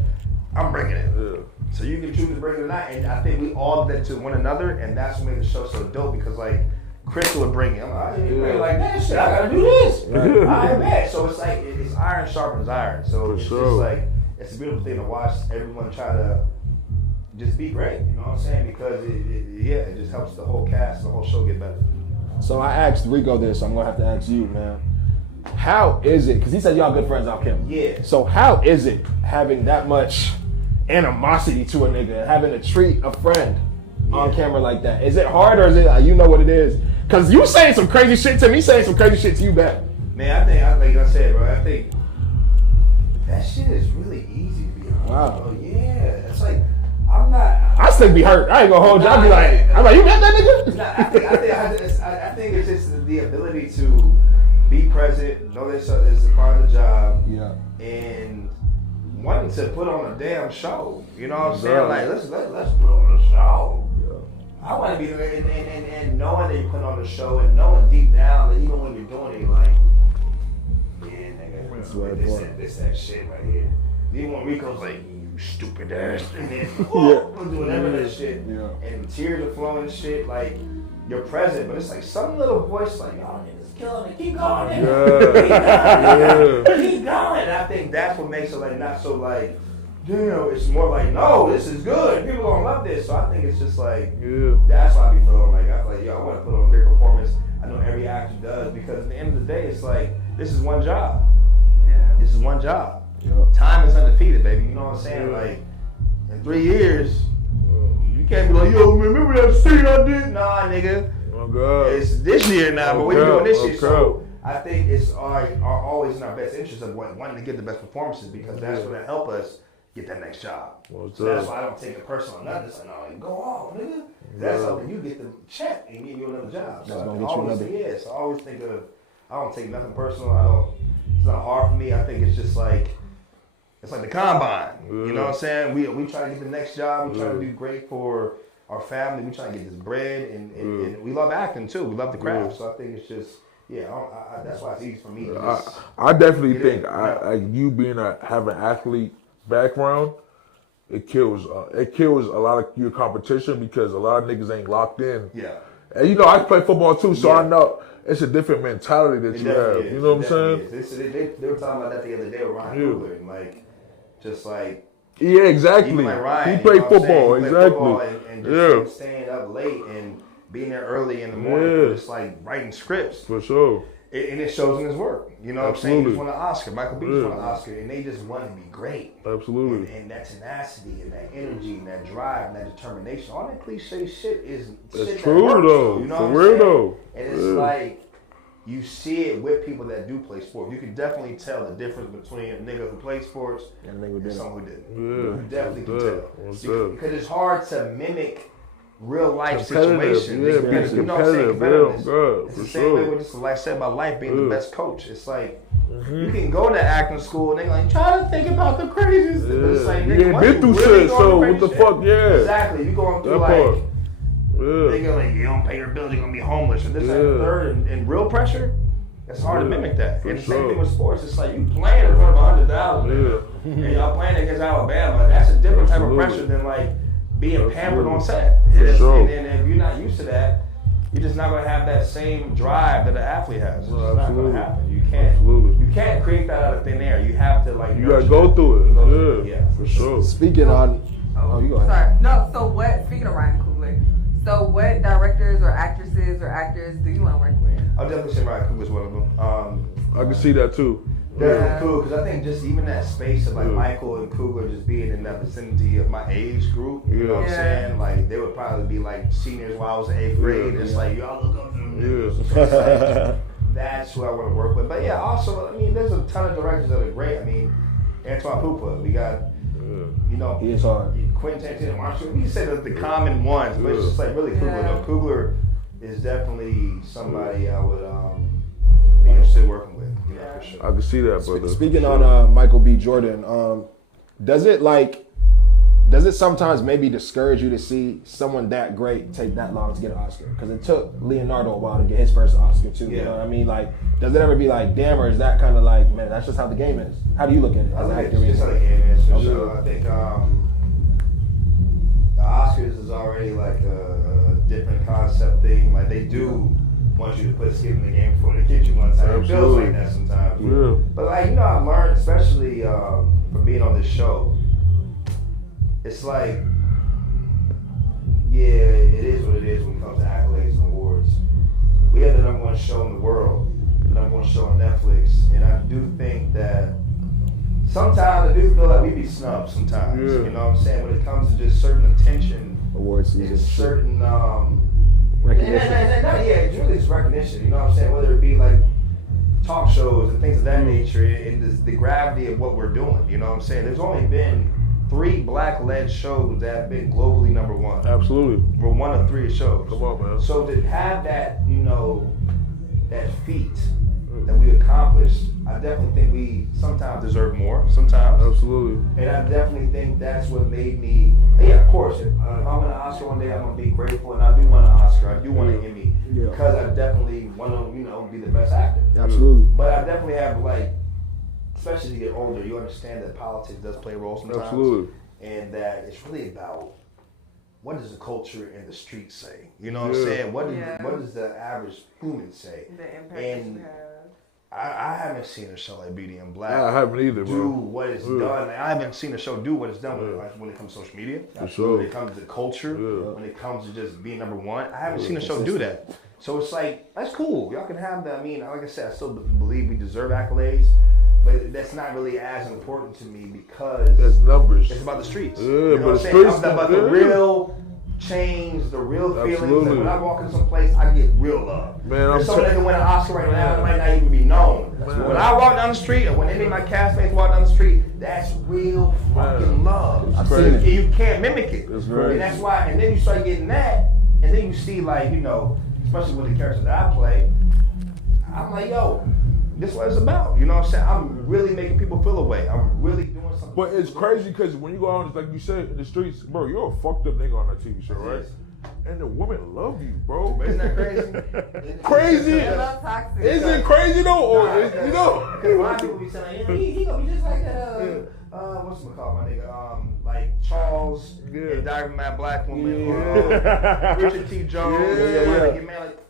I'm bringing it. So you can choose to bring it or not, and I think we all did that to one another, and that's what made the show so dope, because like, Crystal would bring it. I'm like, I didn't bring like that shit. I gotta do this. I bet. So it's like, it's iron sharpens iron. So it's just like, it's a beautiful thing to watch everyone try to just be great, you know what I'm saying? Because it just helps the whole cast, the whole show get better. So I asked Rico this, so I'm gonna have to ask you, man. How is it, because he said y'all good friends off camera. Yeah. So how is it having that much animosity to a nigga, having to treat a friend on camera like that? Is it hard or is it like, you know what it is? Because you saying some crazy shit to me, saying some crazy shit to you back. Man, I think, like I said, bro, I think that shit is really easy to be honest. Wow. Bro. Yeah, it's like, I'm not. I still be hurt. I ain't gonna hold you. I'll be like, I'm like, you got that nigga? I think it's just the ability to be present, know that it's a part of the job, and wanting to put on a damn show. You know what I'm saying? Like, let's put on a show. I want to be and knowing that you're putting on the show and knowing deep down that even when you're doing it, you're like, yeah, nigga, this that shit right here. Even when Rico's like, you stupid ass, and then we'll do whatever that shit, and tears are flowing and shit, like, you're present, but it's like some little voice like, oh, niggas killing it, keep going, nigga. Keep going. And I think that's what makes it like not so like, damn, it's more like, no, this is good. People gonna love this. So I think it's just like, that's why I be feeling like, I feel like, yo, I want to put on a great performance. I know every actor does, because at the end of the day, it's like, this is one job. This is one job. Time is undefeated, baby. You know what I'm saying? Like, in 3 years, you can't be like, yo, remember that scene I did? Nah, nigga. Oh, God. It's this year now, but we're doing this year. So I think it's always in our best interest of wanting to get the best performances, because that's going to help us get that next job. So that's why I don't take it personal or nothing. It's like, no, like, go on, nigga. That's something you get the check and get you another job. So I always think of, I don't take nothing personal. It's not hard for me. I think it's just like, it's like the combine. You know what I'm saying? We try to get the next job. We try to do great for our family. We try to get this bread, and we love acting too. We love the craft. So I think it's just, that's why it's easy for me to just I definitely think you being having an athlete background, it kills a lot of your competition, because a lot of niggas ain't locked in. And you know, I play football too, so I know it's a different mentality that you have. You know what I'm saying? They were talking about that the other day with Ryan Coogler, and like, just like, exactly. Like Ryan, he played football, exactly. Football and just staying up late and being there early in the morning, just like writing scripts. For sure. And it shows in his work. You know what I'm saying? He just won an Oscar. Michael B just won an Oscar, and they just want to be great. Absolutely. And that tenacity and that energy and that drive and that determination, all that cliche shit is shit true that works, though. You know for what I'm real saying? though. And it's like, you see it with people that do play sports. You can definitely tell the difference between a nigga who plays sports and someone who didn't. You definitely can tell. Because it's hard to mimic real life situations. You know what I'm saying? It's the same way with just like I said about life being the best coach. It's like, you can go to acting school and they're like, try to think about the craziest. It's like, nigga, you ain't been through shit, so what the fuck, Exactly. You going through like, nigga, like, you don't pay your bills, you're gonna be homeless. And this and the third, and real pressure, it's hard to mimic that. And the same thing with sports. It's like, you playing in front of 100,000, and y'all playing against Alabama. That's a different type of pressure than like being pampered on set. And if you're not used to that, you're just not gonna have that same drive that an athlete has. It's just not gonna happen. You can't create that out of thin air. You have to like. You gotta go through it. Yeah, for sure. Speaking on, you go ahead. Sorry. No. So what? Speaking of Ryan Coogler, so what directors or actresses or actors do you want to work with? I'll definitely say Ryan Coogler's one of them. I can see that too. Definitely cool, because I think just even that space of like Michael and Coogler just being in that vicinity of my age group, you know what I'm saying? Like, they would probably be like seniors while I was in 8th grade. It's like, y'all look up to them. So it's like, that's who I want to work with. But yeah, also, I mean, there's a ton of directors that are great. I mean, Antoine Fuqua, we got, you know, he is hard. Quentin Tarantino, Marshall. We can say the common ones, but it's just like really Coogler. Though. Coogler is definitely somebody I would be interested in working with. You know, for sure. I can see that, brother. Speaking on Michael B. Jordan, does it sometimes maybe discourage you to see someone that great take that long to get an Oscar? Because it took Leonardo a while to get his first Oscar too. You know what I mean? Like, does it ever be like, damn, or is that kind of like, man, that's just how the game is? How do you look at it as an actor? It's how the game is, for sure. I think the Oscars is already like a different concept thing. Like, they do want you to put skin in the game before they get you one time. It feels like that sometimes. Yeah. But like, you know, I've learned, especially from being on this show, it's like, yeah, it is what it is when it comes to accolades and awards. We have the #1 show in the world, the #1 show on Netflix, and I do think that sometimes I do feel like we be snubbed sometimes. You know what I'm saying? When it comes to just certain attention award season. It's certain recognition. And Julie's recognition. You know what I'm saying? Whether it be like talk shows and things of that nature, and the gravity of what we're doing. You know what I'm saying? There's only been 3 black-led shows that have been globally #1. Absolutely. We're one of 3 shows. Come on, man. So to have that, that feat that we accomplished, I definitely think we sometimes deserve more. Sometimes. Absolutely. And I definitely think that's what made me. Yeah, of course. If I win an Oscar one day, I'm gonna be grateful, and I do want an Oscar. I do want an Emmy because I definitely want to, be the best actor. Absolutely. But I definitely have especially as you get older, you understand that politics does play a role sometimes. Absolutely. And that it's really about what does the culture and the streets say. You know what I'm saying? What does the average human say? The impact that you have. I haven't seen a show like Beauty and Black I haven't either, bro. do what it's done. I haven't seen a show do what it's done when it comes to social media. Sure. When it comes to culture. When it comes to just being #1. I haven't seen a show do that. So it's like, that's cool. Y'all can have that. I mean, like I said, I still believe we deserve accolades. But that's not really as important to me because That's numbers. it's about the streets. Yeah, you know but what I'm the saying? streets, It's about the real change, the real feelings. Absolutely. And when I walk into some place, I get real love. Man, There's someone that can win an Oscar right now that might not even be known. When I walk down the street, or when any of my castmates walk down the street, that's real fucking love. I've seen it. You can't mimic it. That's right. And that's why, and then you start getting that, and then you see especially with the characters that I play, I'm like, yo, this is what it's about. You know what I'm saying? I'm really making people feel a way. I'm really doing something. But it's crazy because when you go out, like you said, in the streets, bro, you're a fucked up nigga on that TV show, right? And the women love you, bro. But isn't that crazy? Crazy? They love toxic. Is it crazy though? Or Because a lot of people be saying, he gonna be just like that. What's my call, my nigga? Like Charles, Diary Mad Black Woman, Richard T. Jones.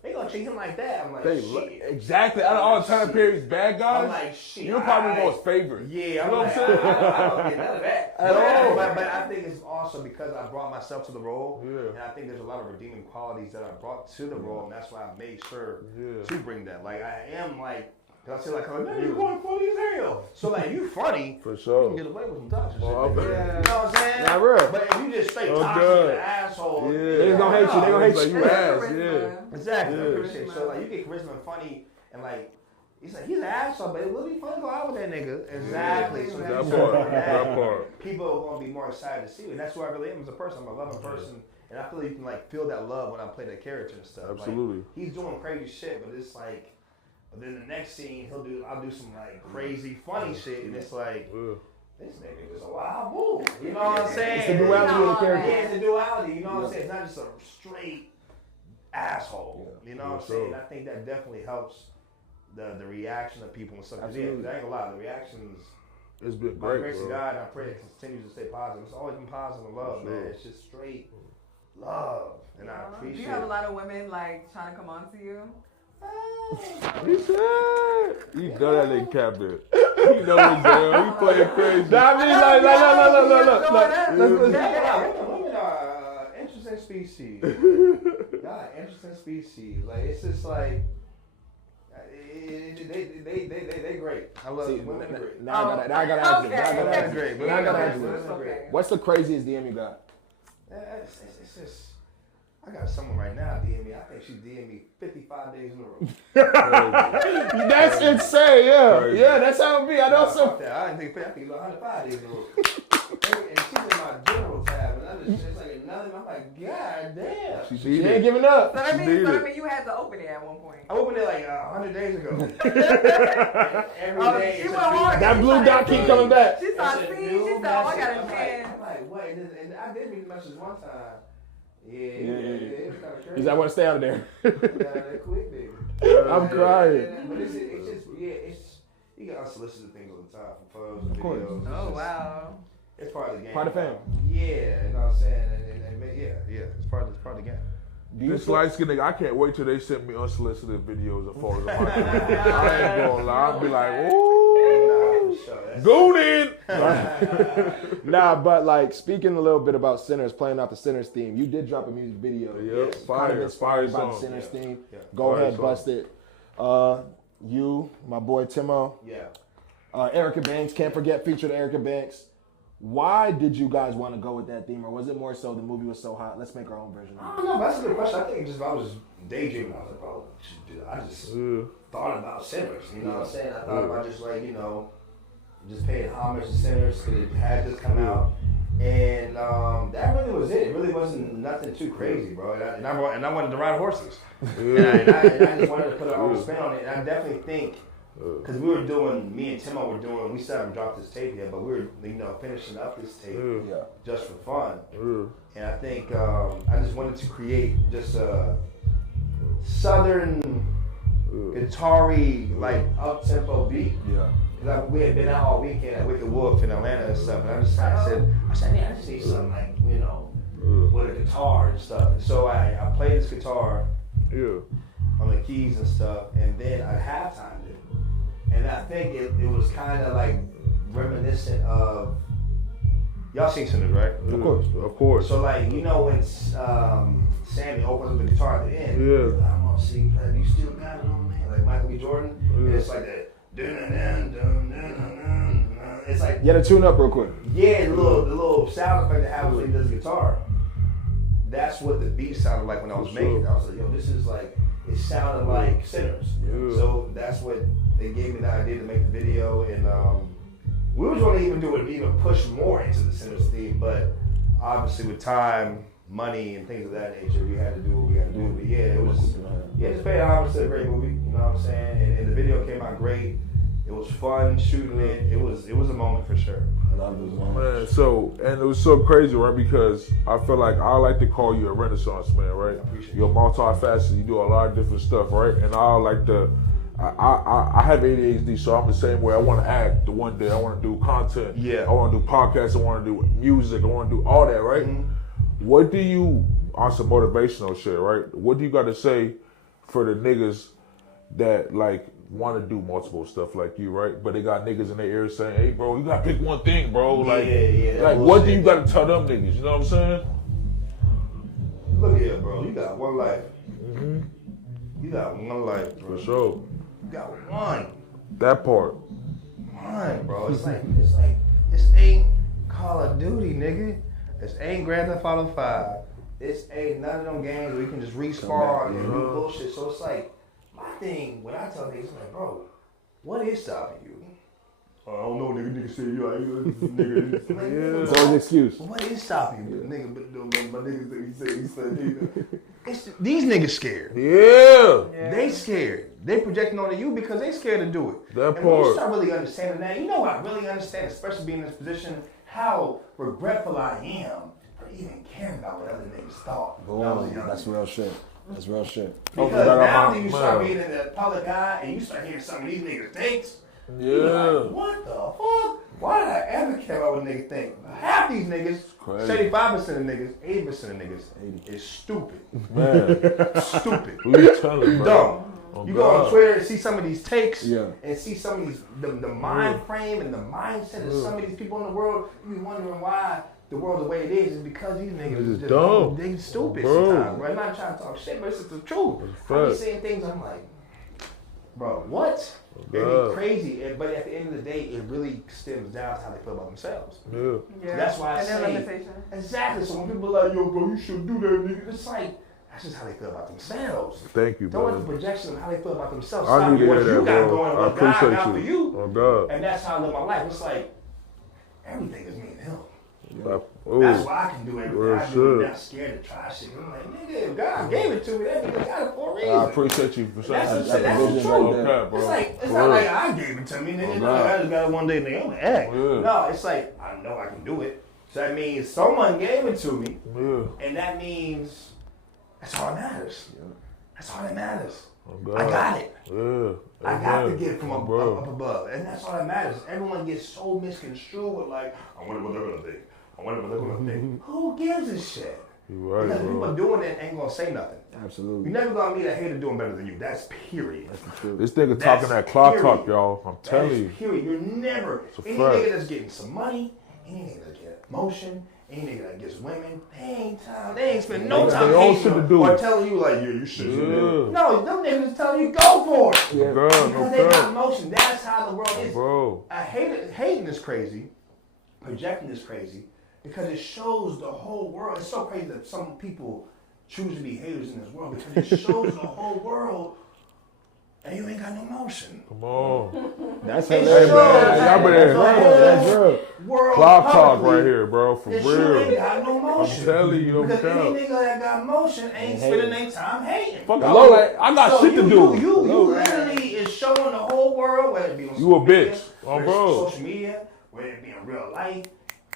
They gonna treat him like that. I'm like, shit. Exactly. Out of all the time periods, bad guys, I'm like, shit. you're probably most favorite. Yeah, you I'm know like, what I'm saying? I don't get none of that At all. But I think it's also because I brought myself to the role, Yeah. and I think there's a lot of redeeming qualities that I brought to the role, and that's why I made sure to bring that. Like I am like. Cause I say man, you going funny as hell. So like, you funny. For sure. You can get away with some toxic shit. Oh, You know what I'm saying? Not real. But if you just straight Oh, toxic God. and an asshole, They gonna hate you. They gonna hate Like, you. you ass, yeah. Exactly. Yeah. So like, you get charisma and funny, and like, he's an asshole, but it will be fun to go out with that nigga. Exactly. So That you part. know That part. people are gonna be more excited to see you, and that's who I really am as a person. I'm a loving person, and I feel you can like feel that love when I play that character and stuff. Absolutely. Like, he's doing crazy shit, but it's like. But then the next scene, I'll do some like crazy, funny shit, and it's like, this nigga is a wild bull. You know what I'm saying? It's the duality of the character. Yeah, it's the duality. You know what I'm saying? It's not just a straight asshole. You know what I'm saying? I think that definitely helps the reaction of people and stuff. 'Cause, yeah, 'cause I ain't gonna lie, the reactions. It's been By great, grace of bro. God, and I pray it continues to stay positive. It's always been positive and love, man. It's just straight love, and I appreciate. Do you have a lot of women like trying to come on to you? He said, you know that nigga capped it. You know what damn, he playing crazy. Nah, I mean, look. Women are interesting species. Y'all are interesting species. Like, it's just like, they great. I love See, women. Are great. Now I gotta ask you. Okay. Now I gotta ask you. Okay. What's the craziest DM you got? It's just. I got someone right now DM me. I think she DM me 55 days in a row. That's insane. Yeah, Crazy. yeah. That's how it be. I know Fuck some. that. I think 105 days in a row. And she's in my general tab, and it's like another. I'm like, God damn. She ain't giving up. So that She means, did it. you had to open it at one point. I opened it like 100 days ago. Every Oh, day she it's went a new- hard. That blue dot keep coming back. She saw It's a C. new She said, "Oh, I got message. a 10." I'm like, wait, and I did read the message one time. Yeah. It was kind of crazy. Because I want to stay out of there. That quick, nigga. I'm crying. But it's just, you get unsolicited things all the time from photos and course. videos. It's Oh just- wow. It's part of the game. Part of fame. Yeah, you know what I'm saying? And yeah, it's part of the game. Do you This feel- light skinned nigga, I can't wait till they send me unsolicited videos of photos of my career. I ain't gonna lie. I'll be like, ooh, Nah, for sure. That's- goon in. Nah, but like speaking a little bit about Sinners, playing out the Sinners theme, you did drop a music video. Yep, Kind fire, of inspired fire by the song. Sinners theme. Yeah. Go Fire ahead, song. bust it. You, my boy Timo, Yeah. Erica Banks, can't forget featured Erica Banks. Why did you guys want to go with that theme, or was it more so the movie was so hot? Let's make our own version I of don't know, but that's a good question. I think I was just daydreaming. I was like, bro, I just thought about Sinners. You know what I'm saying? I thought about just like, you know, just paying homage to Sinners because it had just come out. And that really was it. It really wasn't nothing too crazy, bro. And I wanted to ride horses. And I just wanted to put an own spin on it. And I definitely think, because me and Timo were doing, we still haven't dropped this tape yet, but we were, you know, finishing up this tape just for fun. And I think I just wanted to create just a southern guitar-y, like up-tempo beat. Yeah. Like we had been out all weekend at Wicked Wolf in Atlanta and stuff, and I said, man, I just need something like, you know, with a guitar and stuff. And so I played this guitar on the keys and stuff, and then I halftimed it. And I think it was kind of like reminiscent of, y'all seen Sinners, right? Of course. So like, you know when Sammy opens up the guitar at the end, I'm gonna see, you still got it on, man, like Michael B. Jordan, and it's like that. It's like, you had to tune up real quick. Yeah, the little sound effect that happens when he does guitar. That's what the beat sounded like when I was making it. I was like, yo, this is like, it sounded like Sinners. So that's what they gave me the idea to make the video, and we was going to even do it, even push more into the Sinners theme, but obviously with time, money, and things of that nature, we had to do what we had to do. But yeah, it was, just paying homage to a great movie, you know what I'm saying? And the video came out great. It was fun shooting it. It was a moment for sure. Man, so, and it was so crazy, right? Because I feel like I like to call you a Renaissance man, right? You're multifaceted. You do a lot of different stuff, right? And I like to. I have ADHD, so I'm the same way. I want to act the one day. I want to do content. Yeah. I want to do podcasts. I want to do music. I want to do all that, right? Mm-hmm. What do you, on some motivational shit, right? What do you got to say for the niggas that like want to do multiple stuff like you, right? But they got niggas in their ears saying, "Hey, bro, you got to pick one thing, bro." Like, like what do you got to tell them niggas? You know what I'm saying? Look here, bro. You got one life. Mm-hmm. You got one life, bro. For sure. You got one. That part. One, bro. It's like this ain't Call of Duty, nigga. This ain't Grand Theft Auto 5. This ain't none of them games where you can just respawn and do bullshit. So it's like, my thing, when I tell niggas, I'm like, bro, what is stopping you? I don't know, nigga say you like, nigga. It's always an excuse. What is stopping you? Nigga, but my niggas say, these niggas scared. Yeah. They scared. They projecting onto you because they scared to do it. That and part. when you start really understanding that, you know what I really understand, especially being in this position, how regretful I am for even caring about what other niggas thought. That's real shit. That's real shit. Because now that you start being in the public eye and you start hearing some of these niggas thinks, you're like, what the fuck? Why did I ever care about what niggas think? Half these niggas, 75% of niggas, 80% of niggas is stupid. Man. Stupid. Who you telling, bro? Dumb. Oh, you God. go on Twitter and see some of these takes and see some of these, the mind frame and the mindset of some of these people in the world. You be wondering why the world the way it is because these niggas is just dumb. They stupid sometimes, bro. I'm not trying to talk shit, but it's just the truth. I be saying things, I'm like, bro, what? They be crazy, but at the end of the day, it really stems down to how they feel about themselves. Yeah. That's why I say, exactly. So when people are like, yo, bro, you shouldn't do that, nigga. It's like, that's just how they feel about themselves. Thank you, bro. Don't let the projection of how they feel about themselves I stop need to what hear you that, got bro. going, I what God appreciate got you. for you. Oh, God. And that's how I live my life. It's like, everything is me and him. Ooh, that's why I can do everything I do. I'm not scared to try shit. I'm like, nigga, if God gave it to me, that nigga got it for a reason. I appreciate you for saying that's that. That's the truth. Okay, bro. It's like, it's not like I gave it to me, nigga. I just got it one day, nigga. I'm like, hey. No, it's like, I know I can do it. So that means someone gave it to me. And that means that's all that matters. That's all that matters. I got it. I got to get it from up above. And that's all that matters. Everyone gets so misconstrued with like, I wonder what they're going to think. I wonder what they're going to think. Who gives a shit? Right, because people doing it ain't going to say nothing. Absolutely. You're never going to meet a hater doing better than you. That's period. That's the truth. This nigga talking that clock talk, y'all. I'm telling you. Period. You're never, any nigga that's getting some money, any nigga that gets motion, any nigga that gets women, they ain't spend no time or telling you like, you should do it. No, them niggas telling you go for it. Yeah. Because they got motion. That's how the world is. Bro. Hating is crazy. projecting is crazy because it shows the whole world. It's so crazy that some people choose to be haters in this world because it shows the whole world and you ain't got no motion. Come on. That's It hilarious. shows Y'all better- That's real. World Clock talk publicly right here, bro. For that you ain't real. got no motion. I'm telling you, don't because count. any nigga that got motion ain't spending their time hating. Fuck, Hello. I got So shit to do. You literally is showing the whole world, whether it be on You a social media, bitch. Oh, whether bro. it's social media, whether it be in real life,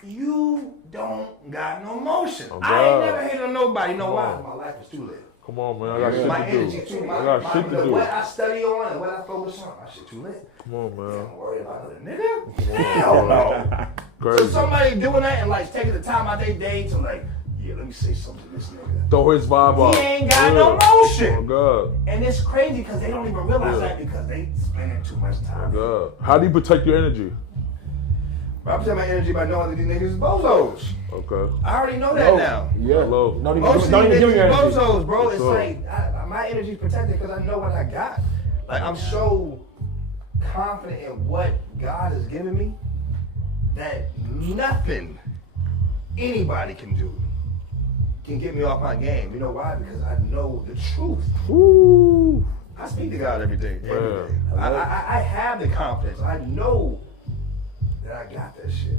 you don't got no motion. Oh, I ain't God. never hated on nobody. You know Come why? on. My life is too lit. Come on, man. I got shit My to energy do. too. I got shit to do. What I study on and what I focus on, my shit too lit. Come on, man. Don't worry about it, nigga. Hell no. So Crazy. somebody doing that and like taking the time out their day to like, yeah, let me say something to this nigga. Throw his vibe off. He ain't got no Oh, motion. God. And it's crazy because they don't even realize Yeah. that because they spending too much time. God. How do you protect your energy? I protect my energy by knowing that these niggas is bozos. Okay. I already know that now. Yeah. Hello. Don't Most of even these give me your niggas energy. bozos, bro. It's Sure. like my energy's protected because I know what I got. Like I'm so confident in what God has given me that nothing anybody can do can get me off my game. You know why? Because I know the truth. Woo. I speak to God every day. Every Man. day. I have the confidence. I know that I got that shit.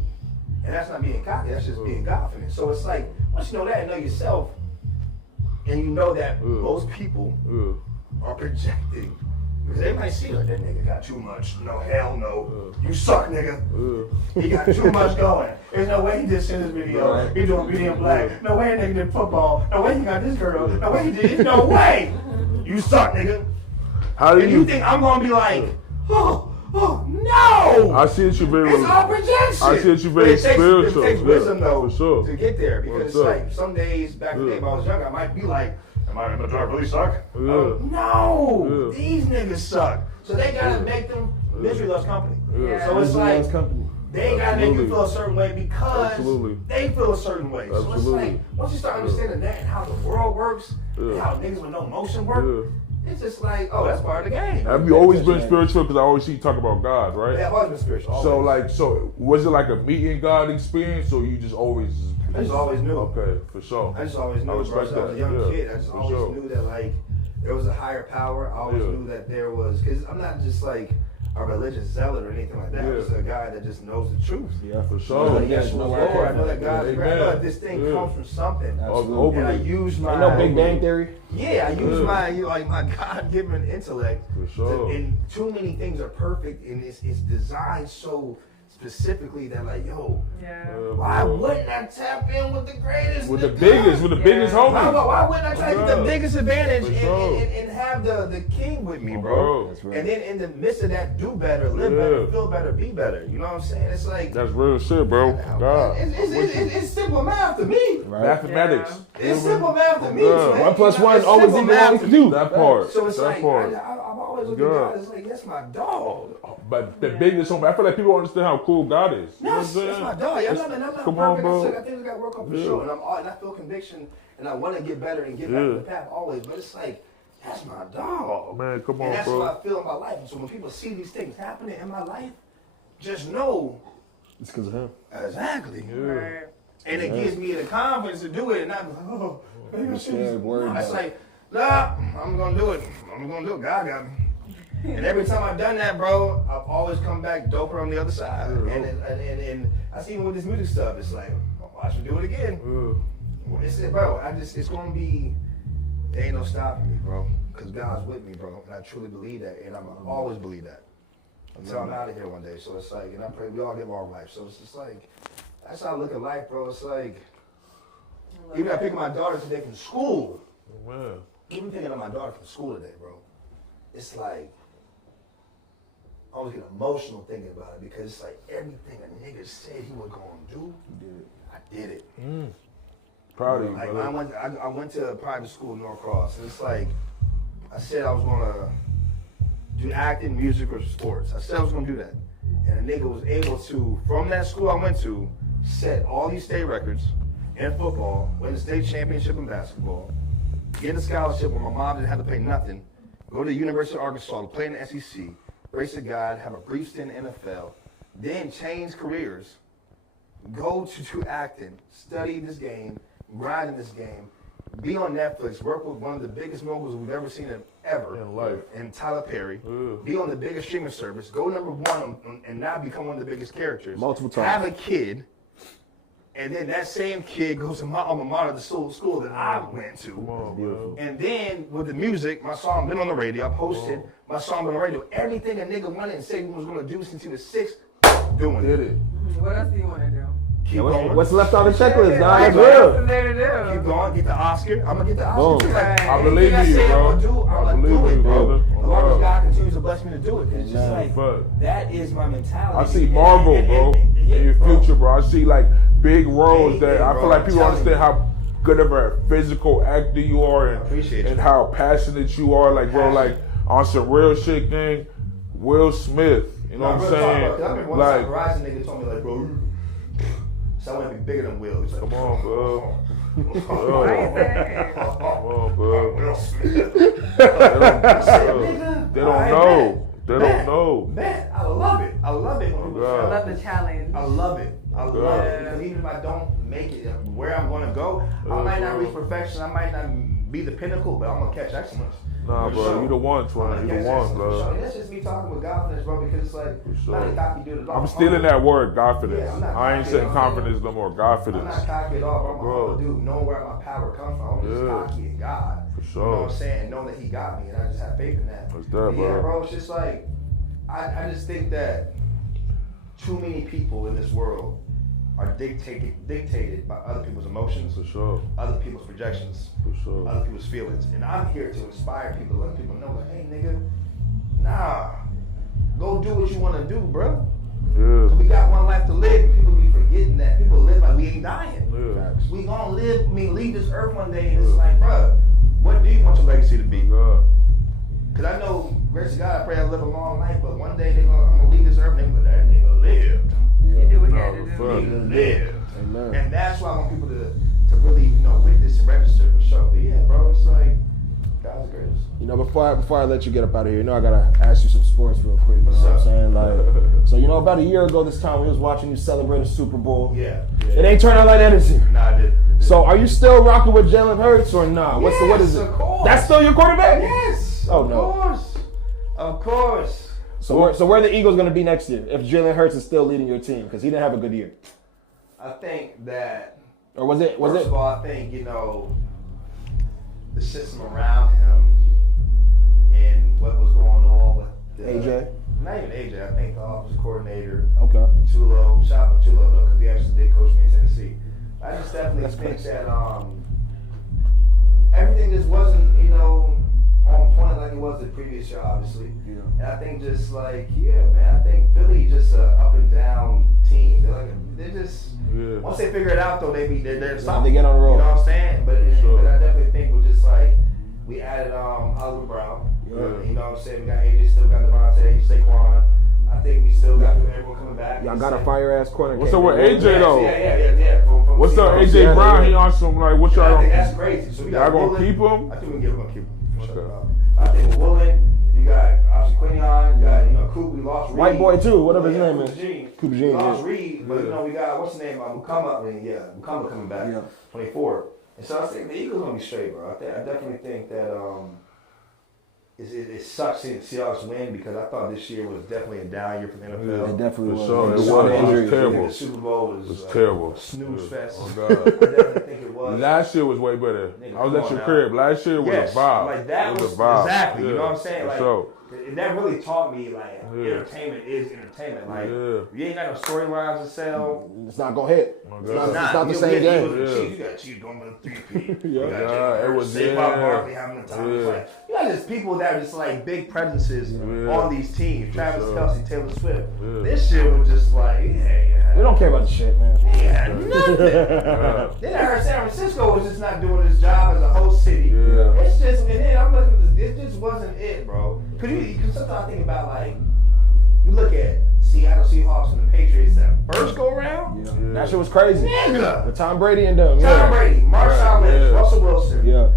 And that's not being cocky, that's just being confident. So it's like, once you know that and know yourself, and you know that most people are projecting. Because they might see like that nigga got too much. No, hell no. You suck, nigga. He got too much going. There's no way he just sent his video. Right. He doing Beauty and Black. No way a nigga did football. No way he got this girl. No way he did this. No way. You suck, nigga. How do And you think I'm gonna be like, oh no! I see that you very. It's all projection. I see that you But very it takes, spiritual. It takes wisdom Yeah, though for sure. to get there because What's it's up? like some days back in the day when I was younger, I might be like, am I gonna really suck? Yeah. No, Yeah. these niggas suck. So they gotta make them misery loves company. Yeah. So it's like company. they gotta make you Absolutely. feel a certain way because Absolutely. they feel a certain way. So it's Absolutely. like once you start understanding that and how the world works, and Yeah. how niggas with no motion work, Yeah. it's just like, oh, that's part of the game. Have you always been spiritual? Because I always see you talk about God, right? Yeah, I've always been spiritual. So always. so was it like a meeting God experience, or you just always? I just always knew. Okay, for sure. I just always knew, I bro. respect Since I was a that. young Yeah, kid. I just for always sure. knew that like there was a higher power. I always Yeah. knew that there was, because I'm not just like a religious zealot or anything like that. I'm Yeah. just a guy that just knows the truth. Yeah, For I sure. know Yeah, that Yeshua is no Lord. way. I know that God is great. I know that this thing Yeah. comes from something. Absolutely. And I Overly. use my Ain't no Big Bang Theory. Yeah, I use Yeah. my God-given intellect. For sure. And too many things are perfect, and it's designed so specifically that like, yo, Yeah. why wouldn't I tap in with the greatest? With the nigga? biggest, Why, homie. why wouldn't I try to get the Yeah. biggest advantage For and, sure. and have the king with me, bro? Bro. That's right. And then in the midst of that, do better, live Yeah. better, feel better, be better. You know what I'm saying? It's like, That's real shit, bro. God. it's simple math to me. Right. Mathematics. It's simple math to me. Yeah. man. 1 plus 1 It's always simple equal math 1 to to me. 2. That part. So it's that like, part. I've always looked Yeah. at God as like, that's my dog. But the biggest homie, I feel like people don't understand how cool God is. You know what I'm Yes, that's saying? my dog. Yeah, I'm not Come perfect. on, bro. I think I got to work on for Yeah. sure. And I feel conviction, and I want to get better and get back Yeah. to the path always. But it's like, that's my dog. Man, come on, And that's bro. what I feel in my life. And so when people see these things happening in my life, just know It's because of him. exactly. Right. And it gives me the confidence to do it, and not be like, oh, maybe I should. scared, worried No, it's about like, nah, I'm gonna do it. I'm gonna do it. God got me. And every time I've done that, bro, I've always come back doper on the other side. And I see even with this music stuff, it's like, oh, I should do it again. It's bro, it's gonna be. There ain't no stopping me, bro, because God's with me, bro, and I truly believe that, and I'm gonna always believe that until I'm out of here one day. So it's like, and I pray we all get long life. So it's just like, that's how I look at life, bro. It's like, even I pick my daughter today from school, Man. even picking up my daughter from school today, bro, it's like, I always get emotional thinking about it because it's like everything a nigga said he was gonna do, I did it. Proud of you, Like brother. I went to a private school in North Cross, and it's like I said I was gonna do acting, music, or sports. I said I was gonna do that, and a nigga was able to, from that school I went to, set all these state records in football, win the state championship in basketball, get a scholarship where my mom didn't have to pay nothing, go to the University of Arkansas to play in the SEC, grace of God, have a brief stint in the NFL, then change careers, go to do acting, study this game, grind in this game, be on Netflix, work with one of the biggest moguls we've ever seen ever In life. in Tyler Perry, be on the biggest streaming service, go #1 and now become one of the biggest characters. Multiple times. Have a kid, and then that same kid goes to my alma mater, the school that I went to. Come on, bro. And then with the music, my song been on the radio, I posted my song on the radio. Everything a nigga wanted and said he was going to do since he was 6, doing Did it. What else do you want to do? Keep going. What's left on the checklist, dog? Like, That's what else real. is there to do? Keep going, get the Oscar. I'm gonna get the Oscar Boom. too. Like, I believe anything in you, say bro. I'm gonna I do believe in it, you, bro. brother. As long as God continues to bless me to do it. It's just like, But that is my mentality. I see Marvel, bro, in your future, bro. I see like big roles that I feel like people understand how good of a physical actor you are and how passionate you are. Like, bro, like on some real shit thing, Will Smith. You know what I'm saying? I remember one time Verizon nigga told me like, bro, so I want to be bigger than Will. He's like, Come on, bro. Why is that? Come on, bro. Will Smith. They don't know. They don't know. Man, I love it. I love it when people I God. love the challenge. I love it. I love it. Because even if I don't make it where I'm going to go, I might not reach perfection. I might not be the pinnacle, but I'm going to catch excellence. Nah, bro, you the one, Twin. You the one, bro. And that's just me talking with confidence, bro, because it's like, not a cocky dude at all. I'm stealing that word, confidence. Yeah, I'm not I ain't cocky saying at all. confidence no more, I'm confidence. not cocky at all, bro. I'm Bro. a humble dude, knowing where my power comes from. I'm just Yeah. cocky in God. For You know sure. what I'm saying? And knowing that He got me, and I just have faith in that. That's that, But yeah, bro. bro, it's just like, I just think that too many people in this world are dictated by other people's emotions, For sure. other people's projections, For sure. other people's feelings. And I'm here to inspire people, let people know, like, hey, nigga, nah, go do what you want to do, bro. Yeah. We got one life to live, and people be forgetting that. People live like we ain't dying. Yeah. We gonna live, leave this earth one day, and it's like, bro, what do you want your legacy to be? God. Because I know, grace to God, I pray I live a long life, but one day I'm gonna leave this earth, and they're gonna be like, that nigga lived. You do what you had to No, do. fuck. Nigga lived. Amen. And that's why I want people to really, witness and register for sure. But yeah, bro, it's like, God's the greatest. You know, before I let you get up out of here, I gotta ask you some sports real quick. You know what I'm saying? Like, so about a year ago this time we was watching you celebrate a Super Bowl. Yeah. It ain't turned out like that this year. Nah, I did. So are you still rocking with Jalen Hurts or nah? What is it? Of course. That's still your quarterback? Yes. Oh, of no. course. Of course. So where are the Eagles gonna be next year if Jalen Hurts is still leading your team because he didn't have a good year? I think that. Or was it? First of all, I think the system around him and what was going on with AJ? Not even AJ. I think the offensive coordinator. Okay. Tulo. Shout out to Tulo though, because he actually did coach me in Tennessee. I just definitely think that everything just wasn't on point like it was the previous year, obviously. Yeah. And I think just like man, I think Philly just an up and down team. They're just. Yeah. Once they figure it out, though, they're solid. They get on the road. You know what I'm saying? But I definitely think we're just like we added Hollywood Brown. Yeah. You know what I'm saying? We got AJ, still got Devontae, Saquon. I think we still got everyone coming back. Y'all got a fire ass corner. What's up with AJ though? Yeah. What's up, AJ Yeah, Brown? yeah. He on some like what I y'all think gonna that's crazy. So we y'all got gonna Woolen. keep him? I think we're gonna keep him. For sure. Okay. I think with Woolen, you got obviously Quinion, you got Coop. We lost Reed. White boy too, whatever his name is. Cooper Cooper We Jean. lost Yeah. Reed, but we got what's the name? Mukama. Mukama coming back. Yeah. 24. And so I think the Eagles gonna be straight, bro. I definitely think that it sucks seeing the Seahawks win because I thought this year was definitely a down year for the NFL. It definitely For was. sure. There's It a lot of was. injuries. Terrible. The Super Bowl was It was terrible. a snooze fest. Oh, I God. definitely think it was. Last year was way better. Nigga, I was come at on your now. crib. Last year was Yes, a vibe. like that it was a vibe. exactly. You Yeah, know what I'm saying? for Like, sure. and that really taught me like Yeah. entertainment is entertainment. Like Yeah. you ain't got no storylines to sell. It's not gonna hit. Oh, It's God. not, it's not the you same get game. Eagles and Yeah. Chiefs. You got Chiefs going with a 3-P. You got Yeah, Jalen it Hurts, was- Saquon yeah. Barkley having a time. It's Yeah. like you got just people that are just like big presences Yeah. on these teams. Travis sure. Kelce, Taylor Swift. Yeah. This shit was just like We don't care about the shit, man. nothing. Then I heard San Francisco was just not doing its job as a host city. Yeah. It's just, and then I'm looking at this, it just wasn't it, bro. Cause sometimes I think about like, you look at Seattle Seahawks and the Patriots that first go around. Yeah. That shit was crazy. Nigga. The Tom Brady and them. Tom Brady, Marshawn Lynch, Yeah. Russell Wilson. Yeah.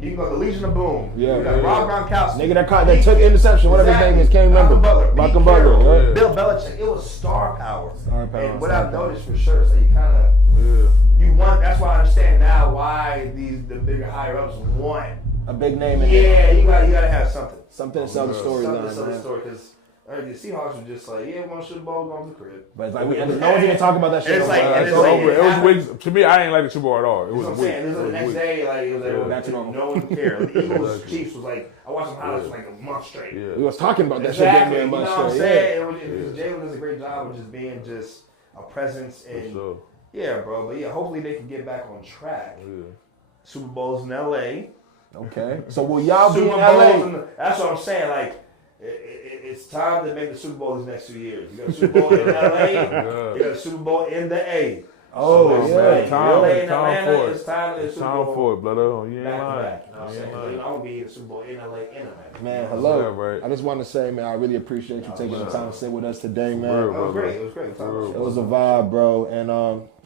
You can go to Legion of Boom. Yeah, you got yeah. Rob Gronkowski. Nigga that took interception, whatever his name is, can't remember. Malcolm Butler. Yeah. Bill Belichick. It was star power. Star power, And what star I've power. noticed for sure, so you kind of, you want. That's why I understand now why the bigger higher ups want. A big name in Yeah, you gotta have something. something to sell the story Something to line, sell the man. story because the Seahawks were just like, yeah, we want to shoot the ball, going to the crib. But it's like no one's even talking about that shit. It's like- no more. and It's it's over. like- It was weeks. To me, I ain't like the Super Bowl at all. It You was know a what I'm week. saying? It was the next day, like, it was like, Back to normal. no one cared. The Eagles Chiefs was like, I watched some highlights for like a month straight. Yeah. We was talking about that Exactly. shit damn You near know much what I'm straight. saying? Jalen does a great job of just being just a presence For and sure. yeah, bro. But yeah, hopefully they can get back on track. Yeah. Super Bowls in LA. Yeah. Okay. So will y'all be in Super LA? Bowls. That's what I'm saying. Like, it's time to make the Super Bowl these next 2 years. You got a Super Bowl in LA. You got a Super Bowl in the A. Oh, So it's yeah. like Time- LA and time Atlanta. for it. It's time to It's Super time Bowl for it, brother. You ain't back to lying. back. You know what I'm You ain't saying? lying. I'm gonna be in the Super Bowl in LA and Atlanta. Man, hello. Yeah, right. I just want to say, man, I really appreciate you taking the time to sit with us today, man. Word. It was great. It was great. It was a vibe, bro. And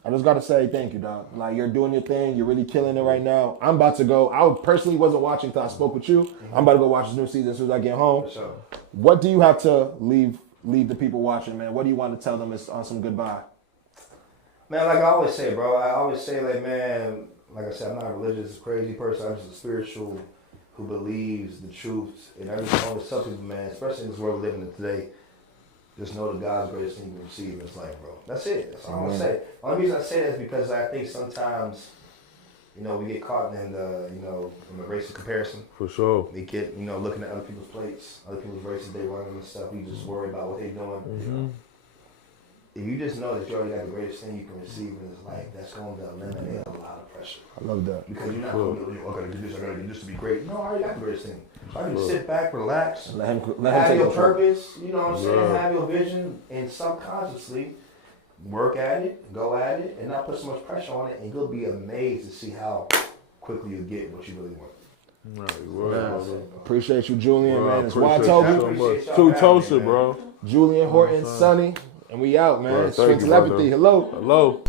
I just gotta say thank you, dog. Like, you're doing your thing. You're really killing it right now. I'm about to go. I personally wasn't watching until I spoke with you. I'm about to go watch this new season as soon as I get home. For sure. What do you have to leave the people watching, man? What do you want to tell them on some goodbye? Man, like I always say, bro, I always say, like, man, like I said, I'm not a religious, crazy person. I'm just a spiritual who believes the truth. And I just always tell people, man, especially in this world we're living in today, just know that God's greatest thing you can receive in this life, bro. That's it. That's all I'm going to say. The only reason I say that is because I think sometimes, you know, we get caught in the, you know, in the race of comparison. For sure. We get, you know, looking at other people's plates, other people's races they run and stuff. We just worry about what they're doing. You know? If you just know that you already got the greatest thing you can receive in this life, that's going to eliminate a lot of pressure. I love that. Because you're not going to I gotta do this to be great. No, I already got the greatest thing. So I can just sit back, relax, Let him have take your it. purpose, you know what I'm saying, Yeah. have your vision, and subconsciously work at it, go at it, and not put so much pressure on it, and you'll be amazed to see how quickly you get what you really want. Right, word. Appreciate you, Julian, Bro, I man. It's Why appreciate Toby, you so Appreciate much. y'all Too having toasted, me, man. bro. Julian Horton, Sonny, and we out, man. Bro, Twin thank you, brother. Telepathy. Hello. Hello.